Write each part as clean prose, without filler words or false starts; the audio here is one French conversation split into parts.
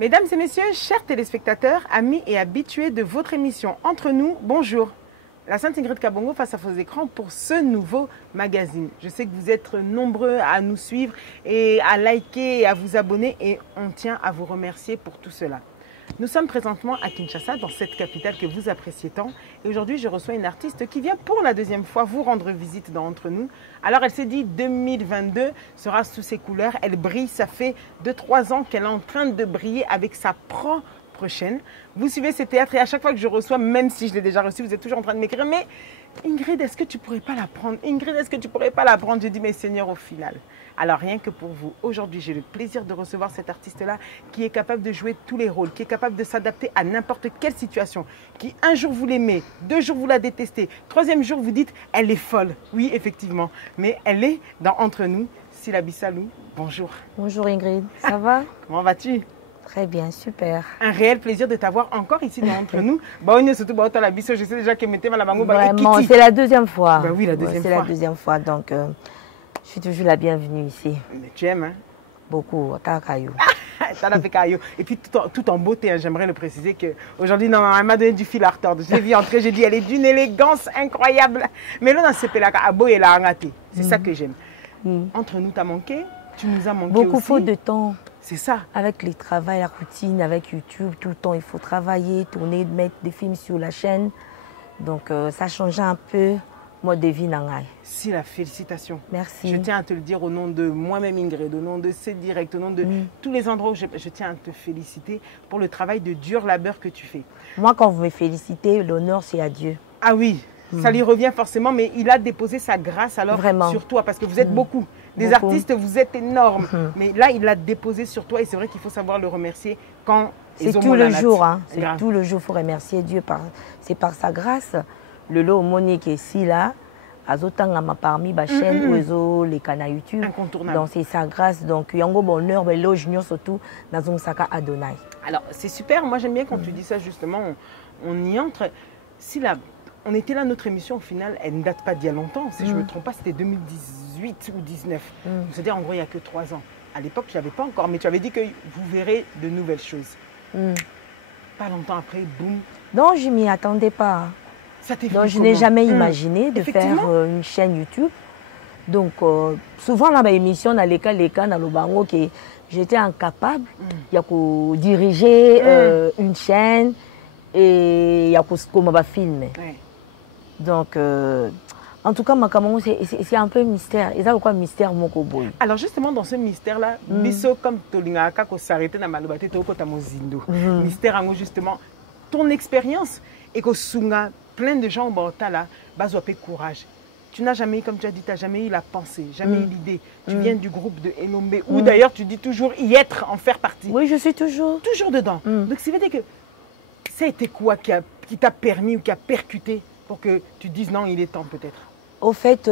Mesdames et messieurs, chers téléspectateurs, amis et habitués de votre émission Entre nous, bonjour. La Sainte Ingrid Kabongo face à vos écrans pour ce nouveau magazine. Je sais que vous êtes nombreux à nous suivre et à liker et à vous abonner et on tient à vous remercier pour tout cela. Nous sommes présentement à Kinshasa, dans cette capitale que vous appréciez tant. Et aujourd'hui, je reçois une artiste qui vient pour la deuxième fois vous rendre visite dans Entre nous. Alors, elle s'est dit 2022 sera sous ses couleurs. Elle brille, ça fait 2-3 ans qu'elle est en train de briller avec sa propre chaîne. Vous suivez ces théâtres et à chaque fois que je reçois, même si je l'ai déjà reçu, vous êtes toujours en train de m'écrire, mais Ingrid, est-ce que tu pourrais pas la prendre? Ingrid, est-ce que tu pourrais pas la prendre? Je dis, mais Seigneur, au final. Alors, rien que pour vous, aujourd'hui, j'ai le plaisir de recevoir cet artiste-là qui est capable de jouer tous les rôles, qui est capable de s'adapter à n'importe quelle situation, qui un jour vous l'aimez, 2 jours vous la détestez, 3e jour vous dites, elle est folle. Oui, effectivement, mais elle est dans Entre nous. Sylla Bissalou, bonjour. Bonjour Ingrid, ça va? Comment vas-tu? Très bien, super. Un réel plaisir de t'avoir encore ici dans Entre nous. Vraiment, c'est la deuxième fois. Ben oui, la deuxième fois. C'est la deuxième fois, donc je suis toujours la bienvenue ici. Mais tu aimes, hein? Beaucoup, Takayou. Et puis tout en beauté, hein, j'aimerais le préciser qu'aujourd'hui, elle m'a donné du fil à retordre. Je l'ai vu entrer, j'ai dit, elle est d'une élégance incroyable. Mais là, c'est ça que j'aime. Entre nous, t'as manqué, tu nous as manqué beaucoup aussi. Faute de temps. C'est ça. Avec le travail, la routine, avec YouTube, tout le temps, il faut travailler, tourner, mettre des films sur la chaîne. Donc, ça change un peu moi de vie. Si, la félicitation. Merci. Je tiens à te le dire au nom de moi-même Ingrid, au nom de C-Direct, au nom de tous les endroits où je tiens à te féliciter pour le travail de dur labeur que tu fais. Moi, quand vous me félicitez, l'honneur, c'est à Dieu. Ah oui, ça lui revient forcément, mais il a déposé sa grâce alors Vraiment. Sur toi, parce que vous êtes beaucoup. Des artistes, vous êtes énormes. Mais là, il l'a déposé sur toi et c'est vrai qu'il faut savoir le remercier quand c'est tout le jour. Hein. C'est tout le jour, il faut remercier Dieu. C'est par sa grâce. Le lot Monique est ici, là. Azotanga m'a parmi ma chaîne ou les canaux YouTube. Incontournable. Donc c'est sa grâce. Donc il y a un bonheur, mais là, junior surtout, dans un sac à Adonai. Alors c'est super. Moi, j'aime bien quand tu dis ça, justement. On y entre. Si là, on était là, notre émission, au final, elle ne date pas d'il y a longtemps. Si je ne me trompe pas, c'était 2018 ou 2019. C'est-à-dire, en gros, il n'y a que 3 ans. À l'époque, je n'avais pas encore, mais tu avais dit que vous verrez de nouvelles choses. Pas longtemps après, boum. Non, je ne m'y attendais pas. Ça t'est Donc, je n'ai jamais imaginé de faire une chaîne YouTube. Donc, souvent, dans l'émission, dans les cas, dans le bango, j'étais incapable de diriger une chaîne. Et il y a comment va filmer. Donc, en tout cas, c'est un peu mystère. Et ça, quoi mystère, mon coboy. Alors, justement, dans ce mystère-là, biso comme Tolinga, kako s'arrêter dans ma lobate, toko tamozindo. Mystère, justement, ton expérience et que sunga, plein de gens au Bortala, bazouapé courage. Tu n'as jamais, comme tu as dit, tu n'as jamais eu la pensée, jamais eu l'idée. Tu viens du groupe de Elombe, où d'ailleurs tu dis toujours y être, en faire partie. Oui, je suis toujours. Toujours dedans. Donc, ça veut dire que ça a été quoi qui t'a permis ou qui a percuté pour que tu dises non, il est temps peut-être? Au fait,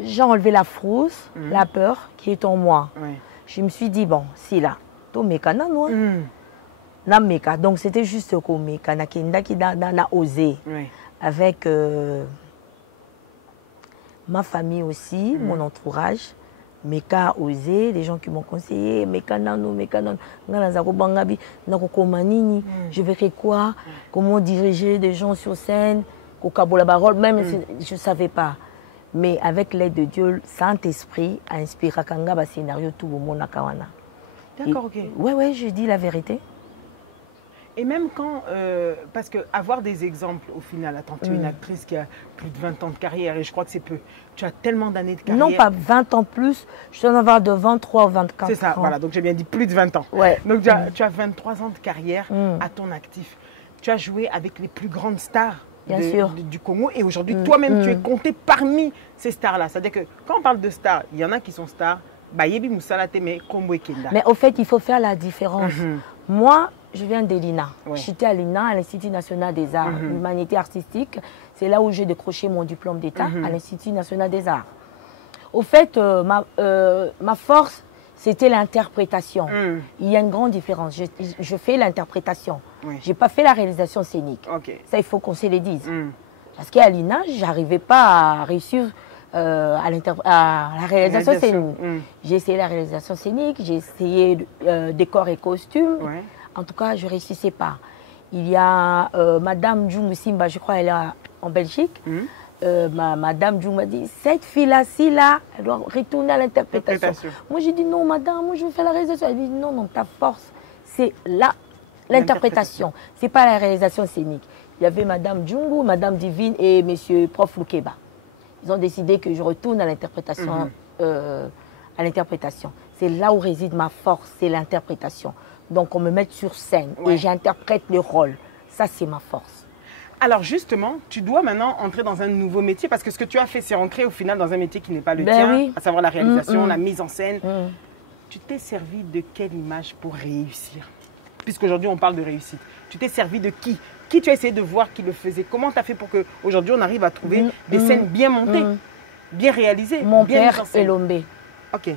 j'ai enlevé la frousse, la peur qui est en moi. Je me suis dit, bon, si là, tout mécana, non? Donc c'était juste comme mécana qui a osé. Avec ma famille aussi, mon entourage. Meka osé, des gens qui m'ont conseillé, je verrai quoi, comment diriger des gens sur scène, même si je ne savais pas. Mais avec l'aide de Dieu, Saint-Esprit a inspiré un scénario tout le monde. D'accord, ok. Oui, je dis la vérité. Et même quand, parce qu'avoir des exemples au final, attends, tu es une actrice qui a plus de 20 ans de carrière et je crois que c'est peu. Tu as tellement d'années de carrière. Non, pas 20 ans plus, je dois en avoir de 23 ou 24 ans. C'est ça, voilà, donc j'ai bien dit plus de 20 ans. Ouais. Donc tu as 23 ans de carrière à ton actif. Tu as joué avec les plus grandes stars du Congo et aujourd'hui, toi-même, tu es compté parmi ces stars-là. C'est-à-dire que quand on parle de stars, il y en a qui sont stars, mais au fait, il faut faire la différence. Moi, je viens de l'INA. J'étais à l'INA, à l'Institut national des arts, l'humanité artistique. C'est là où j'ai décroché mon diplôme d'État à l'Institut national des arts. Au fait, ma force, c'était l'interprétation. Il y a une grande différence. Je fais l'interprétation. Je n'ai pas fait la réalisation scénique. Ça, il faut qu'on se le dise. Parce qu'à l'INA, je n'arrivais pas à réussir à la réalisation scénique. J'ai essayé la réalisation scénique, j'ai essayé décor et costumes. Ouais. En tout cas, je ne réussissais pas. Il y a Madame Djoum Simba, je crois, elle est en Belgique. Madame Djoum m'a dit, cette fille-là, elle doit retourner à l'interprétation. Moi, j'ai dit, non, madame, moi, je veux faire la réalisation. Elle dit, non, non, ta force, c'est l'interprétation. Ce n'est pas la réalisation scénique. Il y avait Madame Djungu, Madame Divine et Monsieur Prof Loukeba. Ils ont décidé que je retourne à l'interprétation. C'est là où réside ma force, c'est l'interprétation. Donc, on me met sur scène et j'interprète le rôle. Ça, c'est ma force. Alors, justement, tu dois maintenant entrer dans un nouveau métier parce que ce que tu as fait, c'est entrer au final dans un métier qui n'est pas le tien, à savoir la réalisation, la mise en scène. Tu t'es servi de quelle image pour réussir? Puisqu'aujourd'hui, on parle de réussite. Tu t'es servi de qui? Qui tu as essayé de voir qui le faisait? Comment tu as fait pour qu'aujourd'hui, on arrive à trouver des scènes bien montées, bien réalisées? Mon père Elombe. Ok.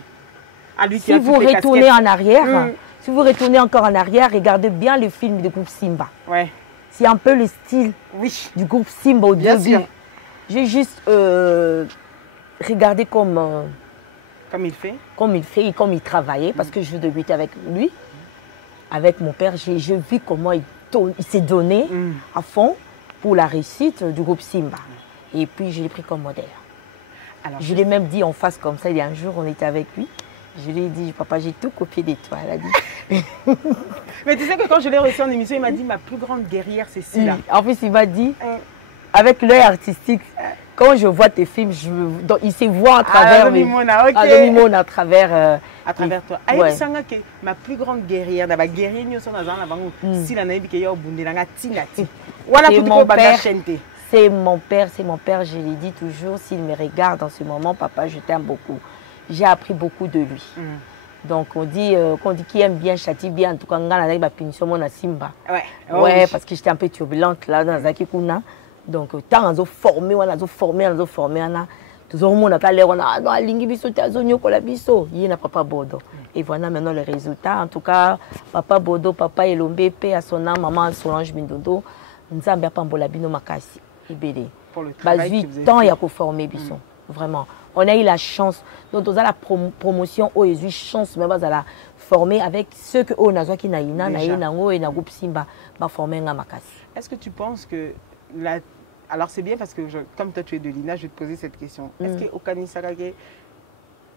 À lui si vous retournez en arrière, si vous retournez encore en arrière, regardez bien le film du groupe Simba. Ouais. C'est un peu le style du groupe Simba au début. J'ai juste regardé comme il fait. Comme il fait et comme il travaillait, parce que je veux débuter avec lui. Avec mon père, j'ai vu comment il s'est donné à fond pour la réussite du groupe Simba. Et puis, je l'ai pris comme modèle. Alors, je l'ai même dit en face comme ça. Il y a un jour, on était avec lui. Je lui ai dit, papa, j'ai tout copié de toi. Elle a dit. Mais tu sais que quand je l'ai reçu en émission, il m'a dit, ma plus grande guerrière, c'est celle-là. En plus, il m'a dit, avec l'œil artistique, quand je vois tes films, il se voit à travers à travers à travers toi. Ouais. Ma plus grande guerrière, d'abord guerrière, c'est mon père, je l'ai dit toujours, s'il me regarde en ce moment, papa, je t'aime beaucoup. J'ai appris beaucoup de lui. Donc on dit qui aime bien châtie bien, en tout cas, on a une punition mon Simba. Ouais, parce que j'étais un peu turbulente là dans Zakikuna. Donc tant on a formé, tout le monde a l'air, on a lingi biso tazonyo kola biso, il n'a pas Bodo. Et voilà maintenant le résultat. En tout cas, papa Bodo, papa Elombe, paix à son âme, maman Solange Bindodo, Nzambe Pambola Bino Makasi, Ibélé. Pour le travail 8 ans, il y a qu'à former biso. Vraiment. On a eu la chance. Donc, on a la promotion, on a eu chance, mais on a la former avec ceux que on a qui na ina, na ina, et na groupe Simba, va former un Makasi. Est-ce que tu penses que alors c'est bien parce que comme toi tu es de l'INA, je vais te poser cette question. Est-ce qu'au Kanisarage,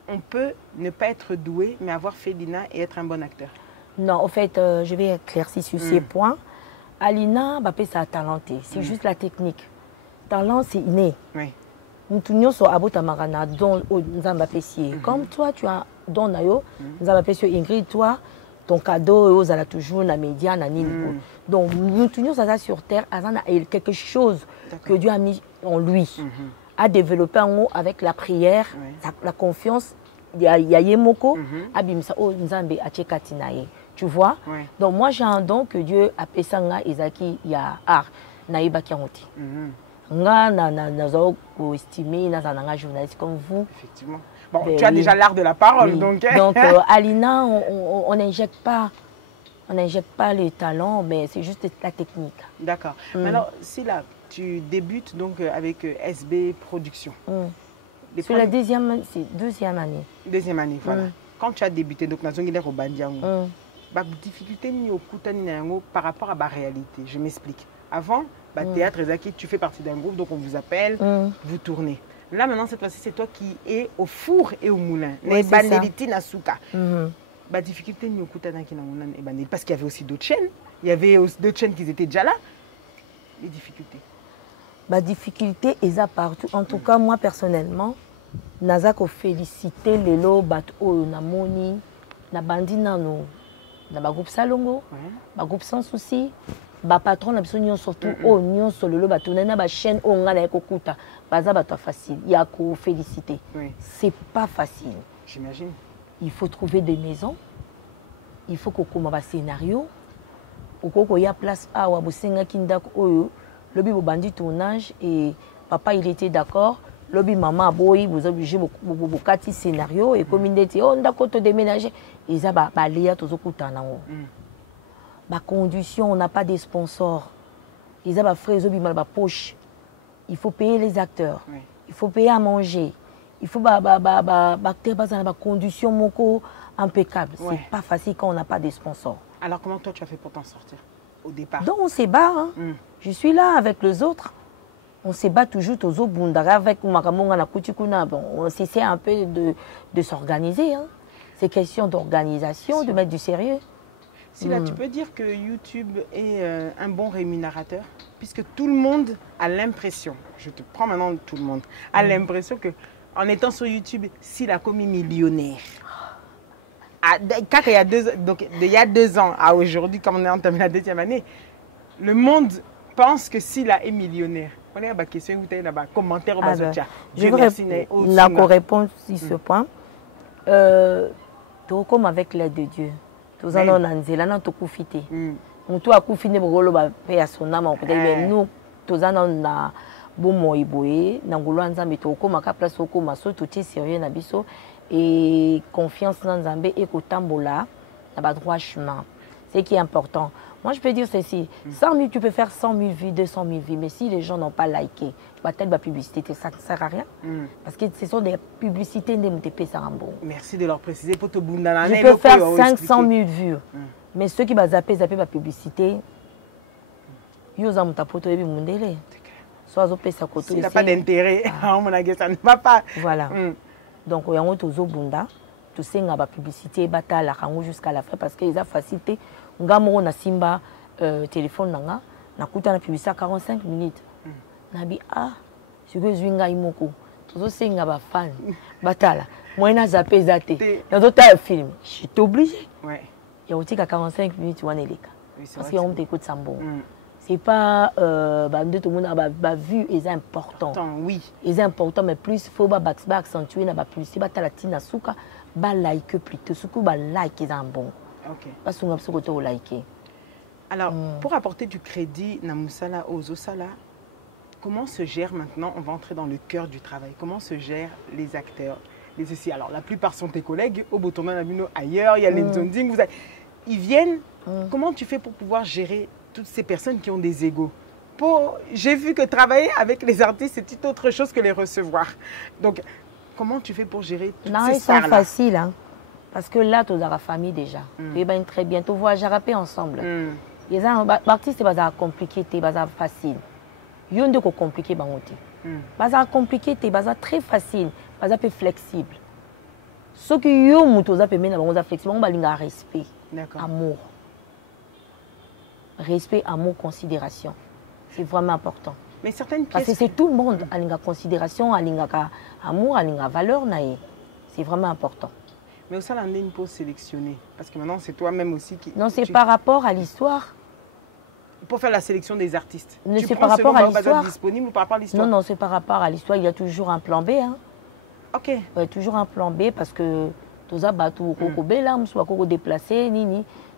on peut ne pas être doué, mais avoir fait l'INA et être un bon acteur? Non, en fait, je vais éclaircir sur ces points. À l'INA, ça a talenté. C'est juste la technique. Talent, c'est inné. Oui. Nous tous sommes à Botamarana, dont nous avons apprécié. Comme toi, tu as don Nayo, nous avons apprécié Ingrid, toi, ton cadeau, aux ala toujours na média, na nini. Donc nous tous sommes sur terre, quelque chose que Dieu a mis en lui, a développé en haut avec la prière, la confiance. Il y a Yemoko, Abimsa, oh Nzambe, Achekatinaye. Tu vois? Donc moi j'ai un don que Dieu a pesanga Ezaki ya art, naïba kianoti. Nga na estimé na journaliste comme vous. Effectivement. Bon, tu as déjà l'art de la parole, donc. Donc à l'INA, on n'injecte pas les talents, mais c'est juste la technique. D'accord. Maintenant, si là, tu débutes donc avec SB Productions. C'est la deuxième année. Deuxième année, voilà. Quand tu as débuté, donc, au Bandiango, difficulté par rapport à la réalité. Je m'explique. Avant, théâtre, tu fais partie d'un groupe, donc on vous appelle, vous tournez. Là, maintenant, cette fois-ci, c'est toi qui es au four et au moulin. Oui, Difficulté, parce qu'il y avait aussi d'autres chaînes. Il y avait aussi d'autres chaînes qui étaient déjà là. Les difficultés. Difficulté, ils sont partout. En tout cas, moi, personnellement, Nazako féliciter les lots, Namoni, Nabandi Nano, na groupe Salongo, groupe Sans Souci. Patron na surtout on sur le lot na chaîne on a ekokuta baza bato facile il y a qu'à féliciter. C'est pas facile, j'imagine. Il faut trouver des maisons, il faut qu'on commence un scénario il y a place à wa bosenga kindako oyo lobi bobandi tournage et papa il était d'accord lobi maman boy vous obligez bokati scénario et comme ndeti on ndako to déménager ils a baléa tozokuta nango. Condition, on n'a pas de sponsors. Ils ont des frais, ils ont poche. Il faut payer les acteurs. Il faut payer à manger. il faut des conditions impeccables. Ouais. C'est pas facile quand on n'a pas de sponsors. Alors comment toi tu as fait pour t'en sortir au départ? Donc on se bat. Hein. Je suis là avec les autres. On se bat toujours aux Bundara avec Makamonga na Kutikuna. Bon, on essaie un peu de s'organiser. Hein. C'est question d'organisation, de mettre du sérieux. Sila, tu peux dire que YouTube est un bon rémunérateur, puisque tout le monde a l'impression, je te prends maintenant tout le monde, a l'impression que en étant sur YouTube, Sila a commis millionnaire. Quand il y a 2 ans, donc il y a 2 ans à aujourd'hui, comme on est entamé la 2e année, le monde pense que Sila est millionnaire. On est à la question, vous avez là-bas, commentaire au bas de chat. Je vais répondre sur ce point. Comme avec l'aide de Dieu. Nous avons tout profité. Nous avons profité de nous, nous avons bon moïboé, nous avons place au coma, tout est sérieux et confiance dans Zambé et Kotambola, dans le droit chemin. C'est qui est important. Moi, je peux dire ceci, 100 000, tu peux faire 100 000 vues, 200 000 vues, mais si les gens n'ont pas liké, peut-être la publicité, ça ne sert à rien. Parce que ce sont des publicités de MTP Sarambo. Merci de leur préciser pour te boundana. Je peux faire 500 000 vues, mais ceux qui vont zapper la publicité, ils ont ta photo et ils soit ils payent sa photo. S'il n'y a pas d'intérêt, ça ne va pas. Voilà. Donc, il y a un peu bunda, tu sais, il y a la publicité, jusqu'à la fin, parce qu'ils ont facilité. Ngamo na simba téléphone nanga na kuta na publicité 45 minutes nabi siko zwinga imoko tozo senga ba fan batala moi na zappé zate na d'autres film je suis obligé ya otika 45 minutes wana eleka parce que on t'écoute sambo c'est pas bande tout le monde a vu est important oui est important mais plus faut ba accentuer na ba publicité batala tina suka ba like plutôt suku ba like est un bon. Okay. Alors, pour apporter du crédit Namusala aux Osala, comment se gère maintenant, on va entrer dans le cœur du travail, comment se gèrent les acteurs, les ceci. Alors, la plupart sont tes collègues, au Botonan Nabino ailleurs, il y a les Zonding, ils viennent. Comment tu fais pour pouvoir gérer toutes ces personnes qui ont des égos? J'ai vu que travailler avec les artistes, c'est tout autre chose que les recevoir. Donc, comment tu fais pour gérer toutes ces sphères-là? Non, c'est facile, hein. Parce que là, tu as la famille déjà. Tu vas très bien. Tu vois, j'ai rappelé ensemble. Les artistes, c'est compliqué, c'est facile. Il y a des compliqués. C'est compliqué, c'est très facile. C'est flexible. Ce qui est flexible, on va respect, amour. Respect, amour, considération. C'est vraiment important. Mais certaines pièces... Parce que c'est tout le monde a une considération, a une amour, a une valeur. C'est vraiment important. Mais aussi, on a une pause sélectionnée. Parce que maintenant, c'est toi-même aussi qui... Non, c'est par rapport à l'histoire. Pour faire la sélection des artistes. C'est par rapport à l'histoire. Disponible ou par rapport à l'histoire? Non, c'est par rapport à l'histoire. Il y a toujours un plan B. Hein. Ok. Il y a toujours un plan B parce que tout ça, tout est déplacé,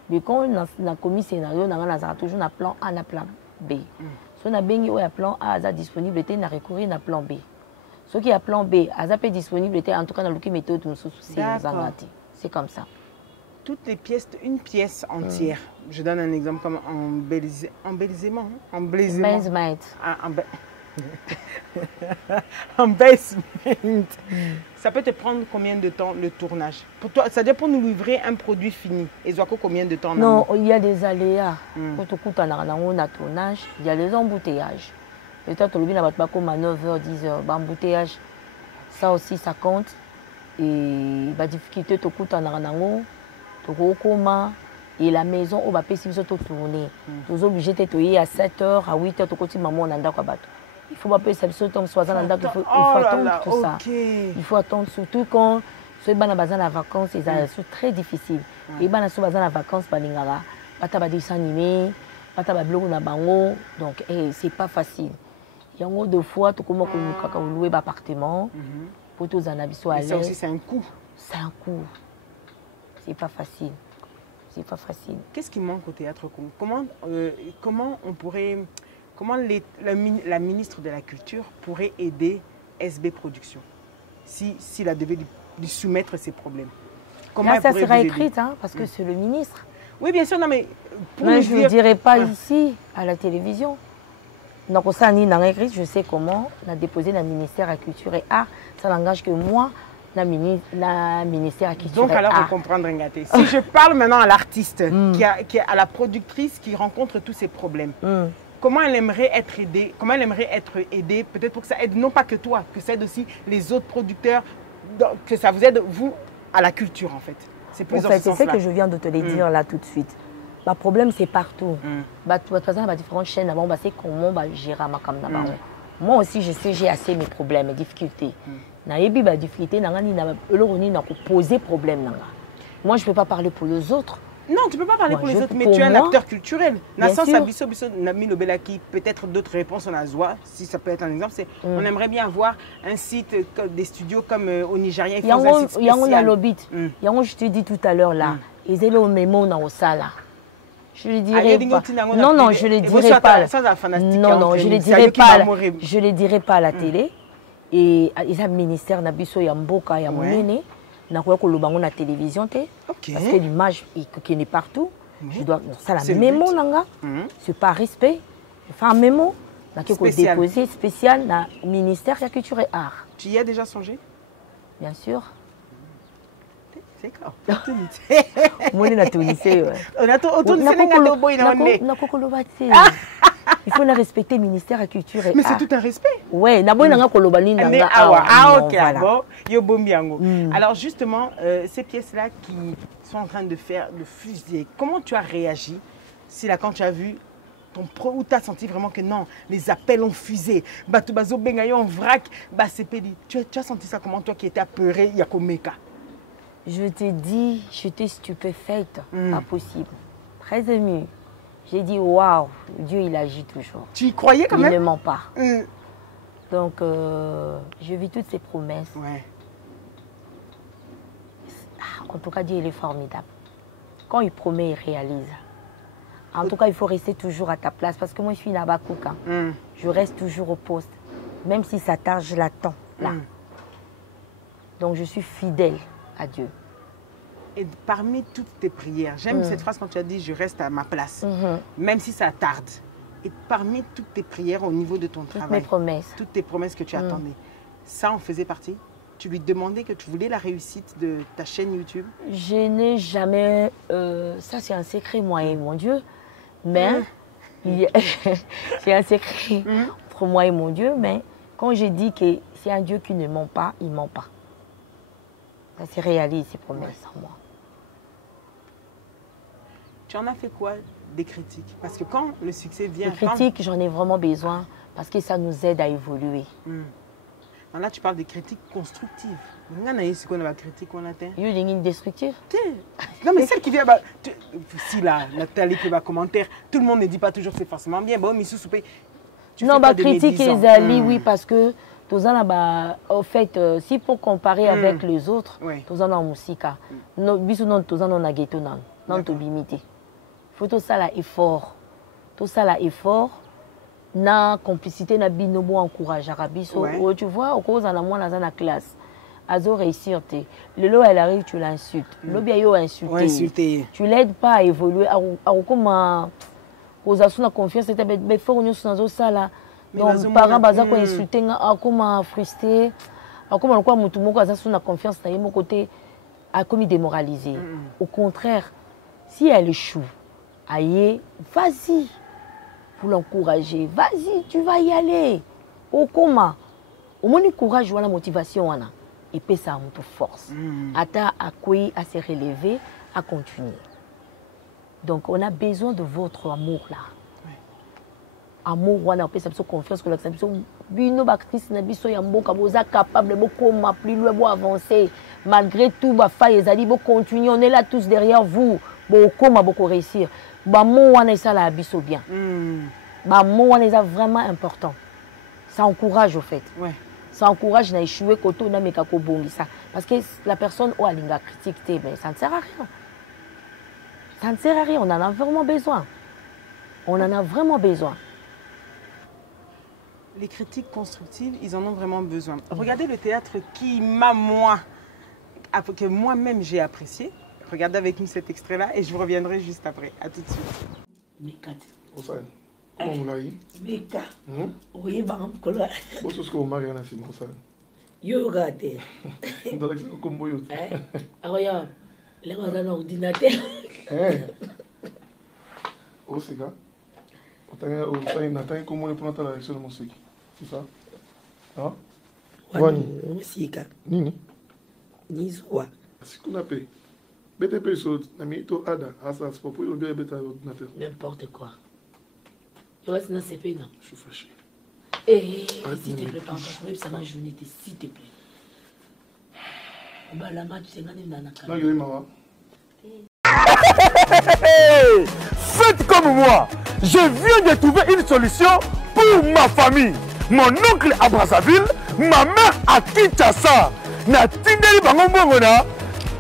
mais quand on a commis scénario, on a toujours un plan A, un plan B. Si on a un plan A, il est disponible, on a recouru à un plan B. Ce qui est plan B, est disponible, en tout cas dans le méthode, c'est comme ça. Toutes les pièces, une pièce entière, je donne un exemple comme embellissement. Ça peut te prendre combien de temps le tournage? Pour toi, ça dépend de nous livrer un produit fini. Et combien de temps? Non, il y a des aléas. Quand tu coûtes un tournage, il y a des embouteillages. Et toi, tu as comme à 9h, 10h, embouteillage, ça aussi, ça compte. Et la difficulté, tu coûtes en aranango, tu coma et la maison, on va payer si tu tourner. Tu es obligé de te à 7h, à 8h, tu continues maman en il faut pas payer ça, il faut attendre tout ça. Il faut attendre, surtout quand tu es dans les vacances, c'est très difficile. Et dans les vacances, tu as des dessins animés, tu as des blogs, donc c'est pas facile. Il y a deux fois, tu commences à louer un appartement pour tous en habiter à l'aise. Ça aussi, c'est un coût. C'est un coût. C'est pas facile. C'est pas facile. S'est-ce qui manque au théâtre? Comment on pourrait, comment la ministre de la Culture pourrait aider SB Productions s'il a devait lui soumettre ses problèmes? Comment là, ça sera écrit, hein, parce que c'est le ministre. Oui, bien sûr, non, mais... je ne le dirai pas ici, à la télévision. Donc, je sais comment. On a déposé dans le ministère de la Culture et Art. Ça n'engage que moi, le ministère de la Culture donc, et Art. Donc, alors, on comprendre, Ngaté. Si je parle maintenant à l'artiste, à la productrice qui rencontre tous ces problèmes, comment elle aimerait être aidée, peut-être pour que ça aide non pas que toi, que ça aide aussi les autres producteurs, que ça vous aide, vous, à la culture, en fait. C'est plus en fait, c'est ce que je viens de te le dire là tout de suite. Le problème, c'est partout. Par exemple, il différentes chaînes, c'est comment gérer ma caméra. Moi aussi, je sais, j'ai assez mes problèmes, mes difficultés. J'ai des difficultés, j'ai posé problème. Moi, je ne peux pas parler pour les autres. Non, tu ne peux pas parler pour les autres, mais tu es un acteur culturel. Peut-être d'autres réponses on a joie, si ça peut être un exemple, c'est on aimerait bien avoir un site, des studios comme au Nigeria. Il y a un site spécial. Je te dis tout à l'heure là, ils ont le mémo dans le salle. Je ne dirai pas. Non, non, je ne dirai pas. Non, non, je ne dirai pas. Je ne dirai pas à la télé. Et ils ont le ministère Nabiso Yamboka Yamonene. Na la télévision parce que l'image qui est partout. Je dois ça la mémo nanga. C'est pas respect. Je fais un mémo. Na déposé spécial na ministère de la Culture et Art. Tu y as déjà songé? Bien sûr. C'est clair. Moi na Tunisé. On a il faut respecter le ministère de la Culture et Art. Mais c'est tout un respect. Oui, alors justement, ces pièces-là qui sont en train de fusiller, comment tu as réagi quand tu as vu où tu as senti vraiment que non, les appels ont fusé, tu as senti ça comment, toi qui étais apeuré, Yakomeka? Je te dis, j'étais stupéfaite, pas possible, très émue. J'ai dit, waouh, Dieu, il agit toujours. Tu y croyais quand même? Il ne ment pas. Donc, je vis toutes ces promesses. Ouais. En tout cas, Dieu, il est formidable. Quand il promet, il réalise. En tout cas, il faut rester toujours à ta place. Parce que moi, je suis là-bas, je reste toujours au poste. Même si ça tarde, je l'attends là. Donc, je suis fidèle à Dieu. Et parmi toutes tes prières, j'aime cette phrase quand tu as dit « je reste à ma place », même si ça tarde. Et parmi toutes tes prières au niveau de ton travail, toutes tes promesses que tu attendais, ça en faisait partie? Tu lui demandais que tu voulais la réussite de ta chaîne YouTube? Je n'ai jamais... ça, c'est un secret, moi et mon Dieu. Mais c'est un secret entre moi et mon Dieu. Mais quand j'ai dit que c'est un Dieu qui ne ment pas, il ne ment pas. Ça se réalise, ces promesses en moi. Tu en as fait quoi des critiques? Parce que quand le succès vient... Les critiques, j'en ai vraiment besoin parce que ça nous aide à évoluer. Là, tu parles des critiques constructives. C'est quoi la critique qu'on atteint? Il y a des lignes destructives. Non, mais celle qui vient... Si là, Nathalie qui va commentaire, tout le monde ne dit pas toujours que c'est forcément bien. Bon, mais non, bah, critique et Zali, oui, parce que... En fait, si pour comparer avec les autres, tous en musique, tous en ghetto, non, tout limité. Faut tout ça là effort, na complicité na binobo encourage arabiso. Tu vois, au cause en moi dans la classe, azo réussir te. Le lot elle arrive, tu l'insultes. Le bien yo insulté. Tu l'aides pas à évoluer. À comment aux asuna confiance, c'était mais fort nous dans ça là. Donc, parents baza ko insulter comment frustré, comment quoi mutu moko aza sous na confiance na mon côté a commis démoralisé. Au contraire, si elle échoue, aïe, vas-y pour l'encourager. Vas-y, tu vas y aller. Au comment? Au moins le courage ou la motivation wana et puis ça a une force. Ata à quoi à se relever, à continuer. Donc on a besoin de votre amour là. Amour wana pe ça confiance que l'acceptation bino actrice na biso ya mboka boza capable beaucoup plus loin pour avancer malgré tout ba faille ezali bo continuer on est là tous derrière vous beaucoup réussir ba mo wana ça la biso bien ba mo wana est vraiment important ça encourage au fait ça encourage na échouer koto na meka ko bongisa parce que la personne ou alinga critique té mais ça ne sert à rien, ça ne sert à rien, on en a vraiment besoin, Les critiques constructives, ils en ont vraiment besoin. Regardez le théâtre qui que moi-même j'ai apprécié. Regardez avec nous cet extrait-là et je vous reviendrai juste après. À tout de suite. Comment on l'a eu? Beka. Oui, bon, quoi. Bon, c'est ce qu'on m'a rien à faire, ça. Yo, regardez. Dans le combo, yo. Ah, regarde. Là, on a un ordinateur. Oh, c'est ça. On a comment on prend la lecture de musique. C'est ça? Ah? Wani. Musique. Nini? Nizwa. C'est qu'on appelle. BTP, c'est Ada. Asa, c'est pas pour le bien ordinateur. N'importe quoi. Tu vois, sinon c'est pas non. Je suis fâché. Eh, s'il te plaît, pardon, ça m'a journée, s'il te plaît. On va la match, c'est gagné dans la carte. Non, il y a Mawa. Faites comme moi. Je viens de trouver une solution pour ma famille. Mon oncle à Brazzaville, ma mère à Kinshasa. Na tindeli bango mbongo na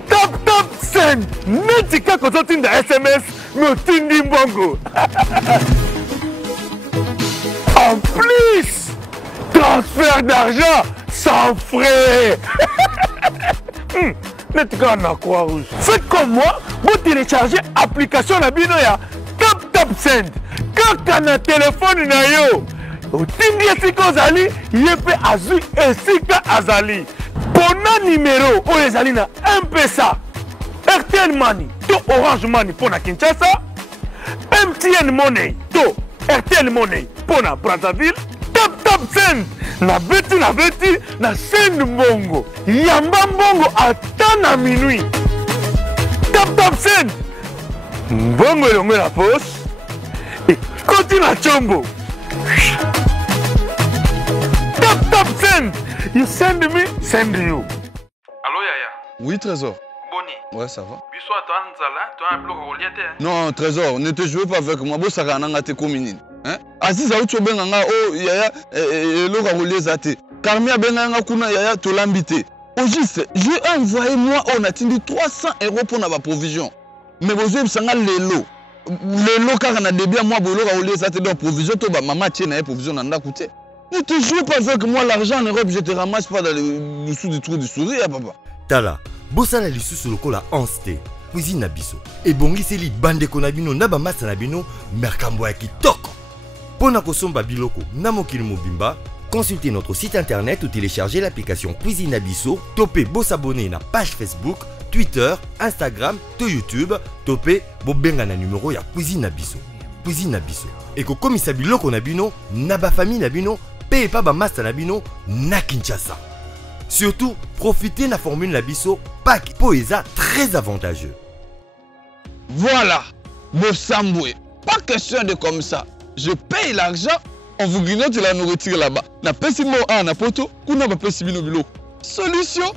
tap send. Neti kako to tinda SMS, me tindi mbongo. En plus, transfert d'argent sans frais. Faites comme moi, vous téléchargez l'application la binoya Tap Send. Quand on a téléphone na yo, otindi esika ozali, yepe azui esika azali. Pona numéro o ezali na M-Pesa, RTL Money to Orange Money pona Kinshasa, MTN Money to RTL Money pona Brazzaville. Tap Send na beti na send mbongo yamba mbongo ata na minuit. Tap Send mbongo elongo na poche ekoti na chombo. Tap Send, you send me, send you. Allô Yaya? Oui, Trésor. Boni. Ouais, ça va. Biso toi nzala, toi un bloc au liate. Non, Trésor, ne te jouez pas avec moi. Bo saka nanga te communine. Hein? Aziz a ucho benganga oh Yaya loka rolezate. Karmia benganga kuna Yaya to l'ambité. Au juste, j'ai envoyé moi on a tindi 300 € pour na ba provision. Mais bozo bisanga lelo. Lelo kaka na débia moi bo loka rolezate donc provision to ba mama tiena provision na nda coûter. Ne te joue pas avec moi, l'argent en Europe, je te ramasse pas dans le dessous du trou du sourire, papa. Tala, bosala lisusu lokola anste, cuisine na biso. Et bongiseli bande konabino na ba masa na bino, merkambo ya kitoko. Pona kosomba biloko na mokili mobimba, consultez notre site internet ou téléchargez l'application Cuisine na biso, topez bo s'abonner na page Facebook, Twitter, Instagram, to YouTube, topez bo benga na numéro ya Cuisine na biso. Cuisine na biso. Et ko komisa biloko na bino, na ba famille na bino, paye pas ba master nabino na Kinshasa. Surtout, profitez de la formule Nabiso pack Poesa très avantageux. Voilà, Bossamboué. Pas question de comme ça. Je paye l'argent, on vous grignote la nourriture là-bas. Na pesimo a na poto, kuna ba pesibino bilo. Solution,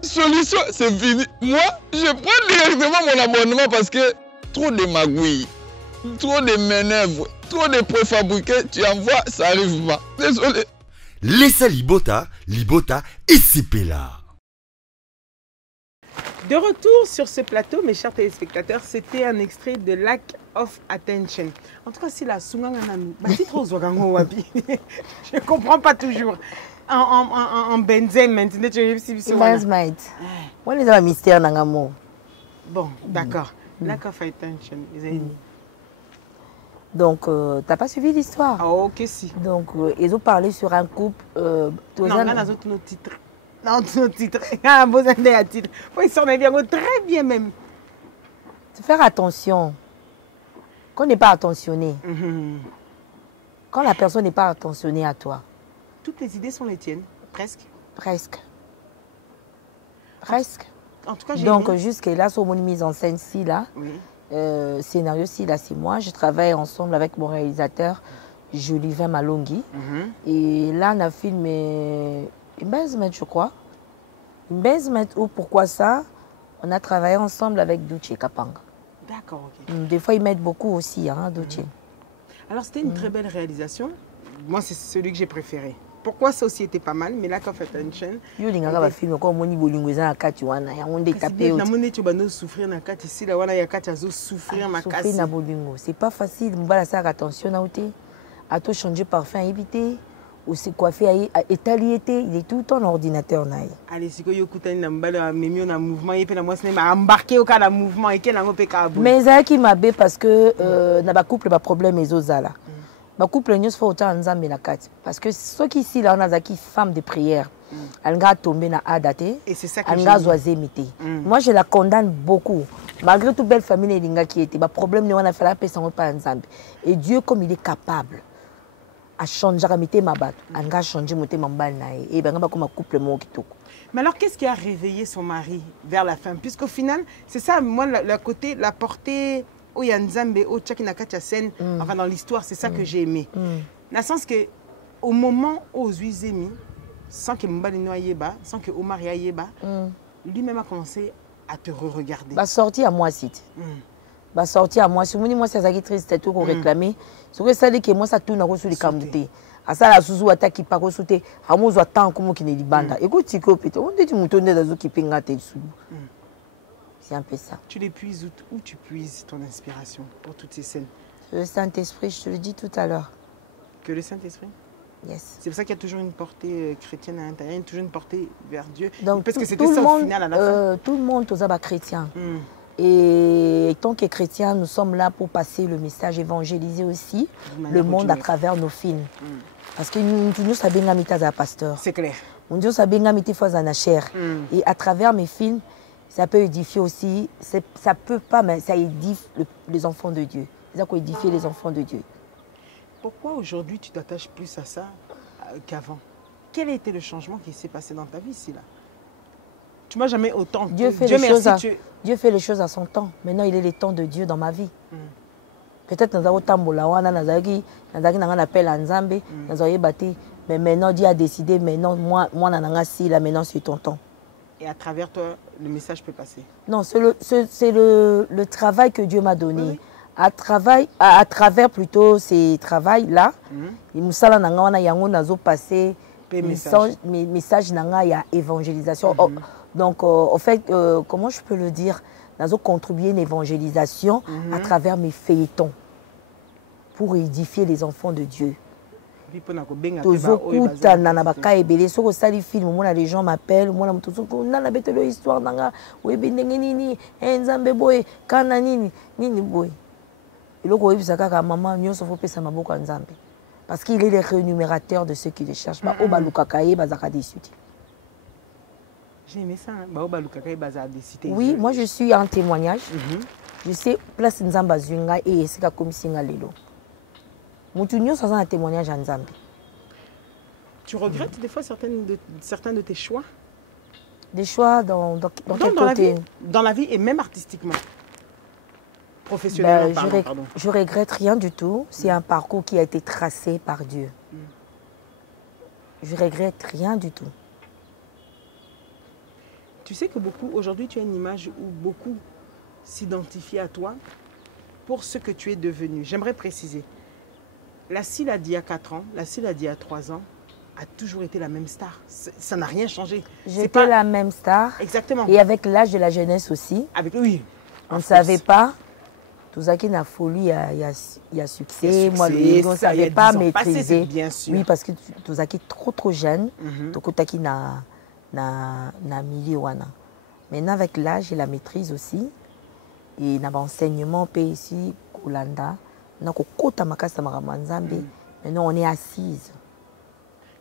solution, c'est fini. Moi, je prends directement mon abonnement parce que trop de magouilles, trop de manœuvres, trop de préfabriqués, tu envoies, ça arrive pas. Désolé. Laissez Libota et Sipela. De retour sur ce plateau, mes chers téléspectateurs, c'était un extrait de Lack of Attention. En tout cas, si la Sunganganami, je ne comprends pas toujours. En benzène maintenant, tu Benzmite. On est dans le mystère Nangamo. Bon, d'accord. Lack of Attention, les amis. Donc, tu n'as pas suivi l'histoire. Ah, ok, si. Donc, ils ont parlé sur un couple. Non, on a d'autres titres. Non, nos titres. Ah, beau à titre. Ils s'en est bien, très bien même. Faire attention. Qu'on n'est pas attentionné. Quand la personne n'est pas attentionnée à toi. Toutes les idées sont les tiennes, presque. Presque. Presque. En tout cas, j'ai donc, jusque-là, sur mon mise en scène, si là. Oui. Scénario, si là, c'est moi. Je travaille ensemble avec mon réalisateur, Jolivin Malongi. Et là, on a filmé une basement, je crois. Une basement où, pourquoi ça? On a travaillé ensemble avec Douche Kapanga. D'accord, ok. Des fois, ils m'aident beaucoup aussi, hein, Douche. Alors, c'était une très belle réalisation. Moi, c'est celui que j'ai préféré. Pourquoi ça aussi était pas mal, mais là, quand fait une chaîne. Yo linga ba film ko moni bolingo za na kati wana ya onde tapé. Na moni tu bano souffrir na kati ici là wana ya kati azo souffrir ma casse. Souffrir na bolingo, c'est pas facile, mbala ça attention na oté. A to changer parfum éviter ou c'est coiffer étaliété, il est tout le temps en ordinateur naï. Allez, si yo kutani na mbala memio na mouvement et puis na moi cinéma embarqué au cas de mouvement et qu'elle na ngopé ka. Mais ça qui m'a bé parce que na ba couple ba problème ezozala. ba couple nyos faut autant nzambe na kati parce que ceux qui ici là on a qui femme de prière elle va tomber na adate et c'est ça que elle va zoazemité. Moi je la condamne beaucoup malgré toute belle famille linga qui était ba problème ne on a fait la paix sans pas nzambe et Dieu comme il est capable à changer à mettre ma batte elle va changer monter ma balle na et ben ba comme couple mo kitoko. Mais alors qu'est-ce qui a réveillé son mari vers la fin puisqu'au final c'est ça moi le côté la portée où il y a Nzambe, où Tchakinakatia scène, enfin dans l'histoire, c'est ça que j'ai aimé. Dans le sens que, au moment où Zuizemi, sans que Mbali Noyeba, sans que Omar Yayeba, lui-même a commencé à te re-regarder. Bah sorti à moi site. Bah sorti à moi. Si vous moi c'est ça qui triste, c'est tout qu'on réclamait. Ce que ça dit que moi ça tourne à sur les camoutés. À ça la sous attaque qui part sauter. À moi j'attends comme qui n'est banda. Écoute tu copite. On dit tu me tournes dans qui pinga tes sous. C'est un peu ça. Tu l'épuises où tu puises ton inspiration pour toutes ces scènes? Le Saint-Esprit, je te le dis tout à l'heure. Que le Saint-Esprit? Yes. C'est pour ça qu'il y a toujours une portée chrétienne à l'intérieur, toujours une portée vers Dieu. Donc, parce que c'était ça au final à la fin. Tout le monde est chrétien. Et tant que chrétiens, nous sommes là pour passer le message, évangéliser aussi le monde à travers nos films. Parce que nous savons que nous pasteur. C'est clair. Nous savons que nous sommes chair. Et à travers mes films, ça peut édifier aussi, ça peut pas, mais ça édifie les enfants de Dieu. Ça peut édifier les enfants de Dieu. Pourquoi aujourd'hui tu t'attaches plus à ça qu'avant? Quel a été le changement qui s'est passé dans ta vie ici là? Tu m'as jamais autant. Dieu fait les choses à son temps. Maintenant, il est le temps de Dieu dans ma vie. Peut-être nous avons tambola wana nazaki nanga appel à Nzambe, nous avons battu, mais maintenant Dieu a décidé maintenant moi nanga si là maintenant c'est ton temps. Et à travers toi, le message peut passer. Non, c'est le travail que Dieu m'a donné. Oui. À travers plutôt ces travails-là, il me semble que nous passé mes messages il y a évangélisation. Donc, en fait, comment je peux le dire, nous avons contribué à une évangélisation à travers mes feuilletons pour édifier les enfants de Dieu. Tozokutana na baka ebele soko sali film mona les gens m'appellent mona mutuzoko na betelo histoire nanga webi ndenge nini Nzambe boye kana nini boye eloko yebisa kaka maman nyonso faut pesa maboko ya Nzambe parce qu'il est le rémunérateur de ceux qui le cherchent ba obalukaka ye bazaka déçu. J'ai aimé ça ba obalukaka ye bazaka déçu. Oui, moi je suis en témoignage. Je sais place Nzamba zunga et esika komisinga lelo. Ça a un témoignage à Nzambe. Tu regrettes des fois certains de tes choix? Des choix dans quel côté? Dans la vie et même artistiquement. Professionnellement pardon. Je regrette rien du tout. C'est un parcours qui a été tracé par Dieu. Je regrette rien du tout. Tu sais que aujourd'hui tu as une image où beaucoup s'identifient à toi pour ce que tu es devenu. J'aimerais préciser. La Sila d'il y a 4 ans, la Sila d'il y a 3 ans a toujours été la même star. Ça n'a rien changé. J'étais la même star. Exactement. Et avec l'âge de la jeunesse aussi. Oui. On ne savait pas. Tout ça qui n'a folie, il y a succès. Moi, on ne savait pas maîtriser. Bien sûr. Oui, parce que tout ça qui est trop jeune. Tout ça qui n'a milieu. Maintenant, avec l'âge et la maîtrise aussi. Et l'enseignement ici, Kolanda. Maintenant, on est assise.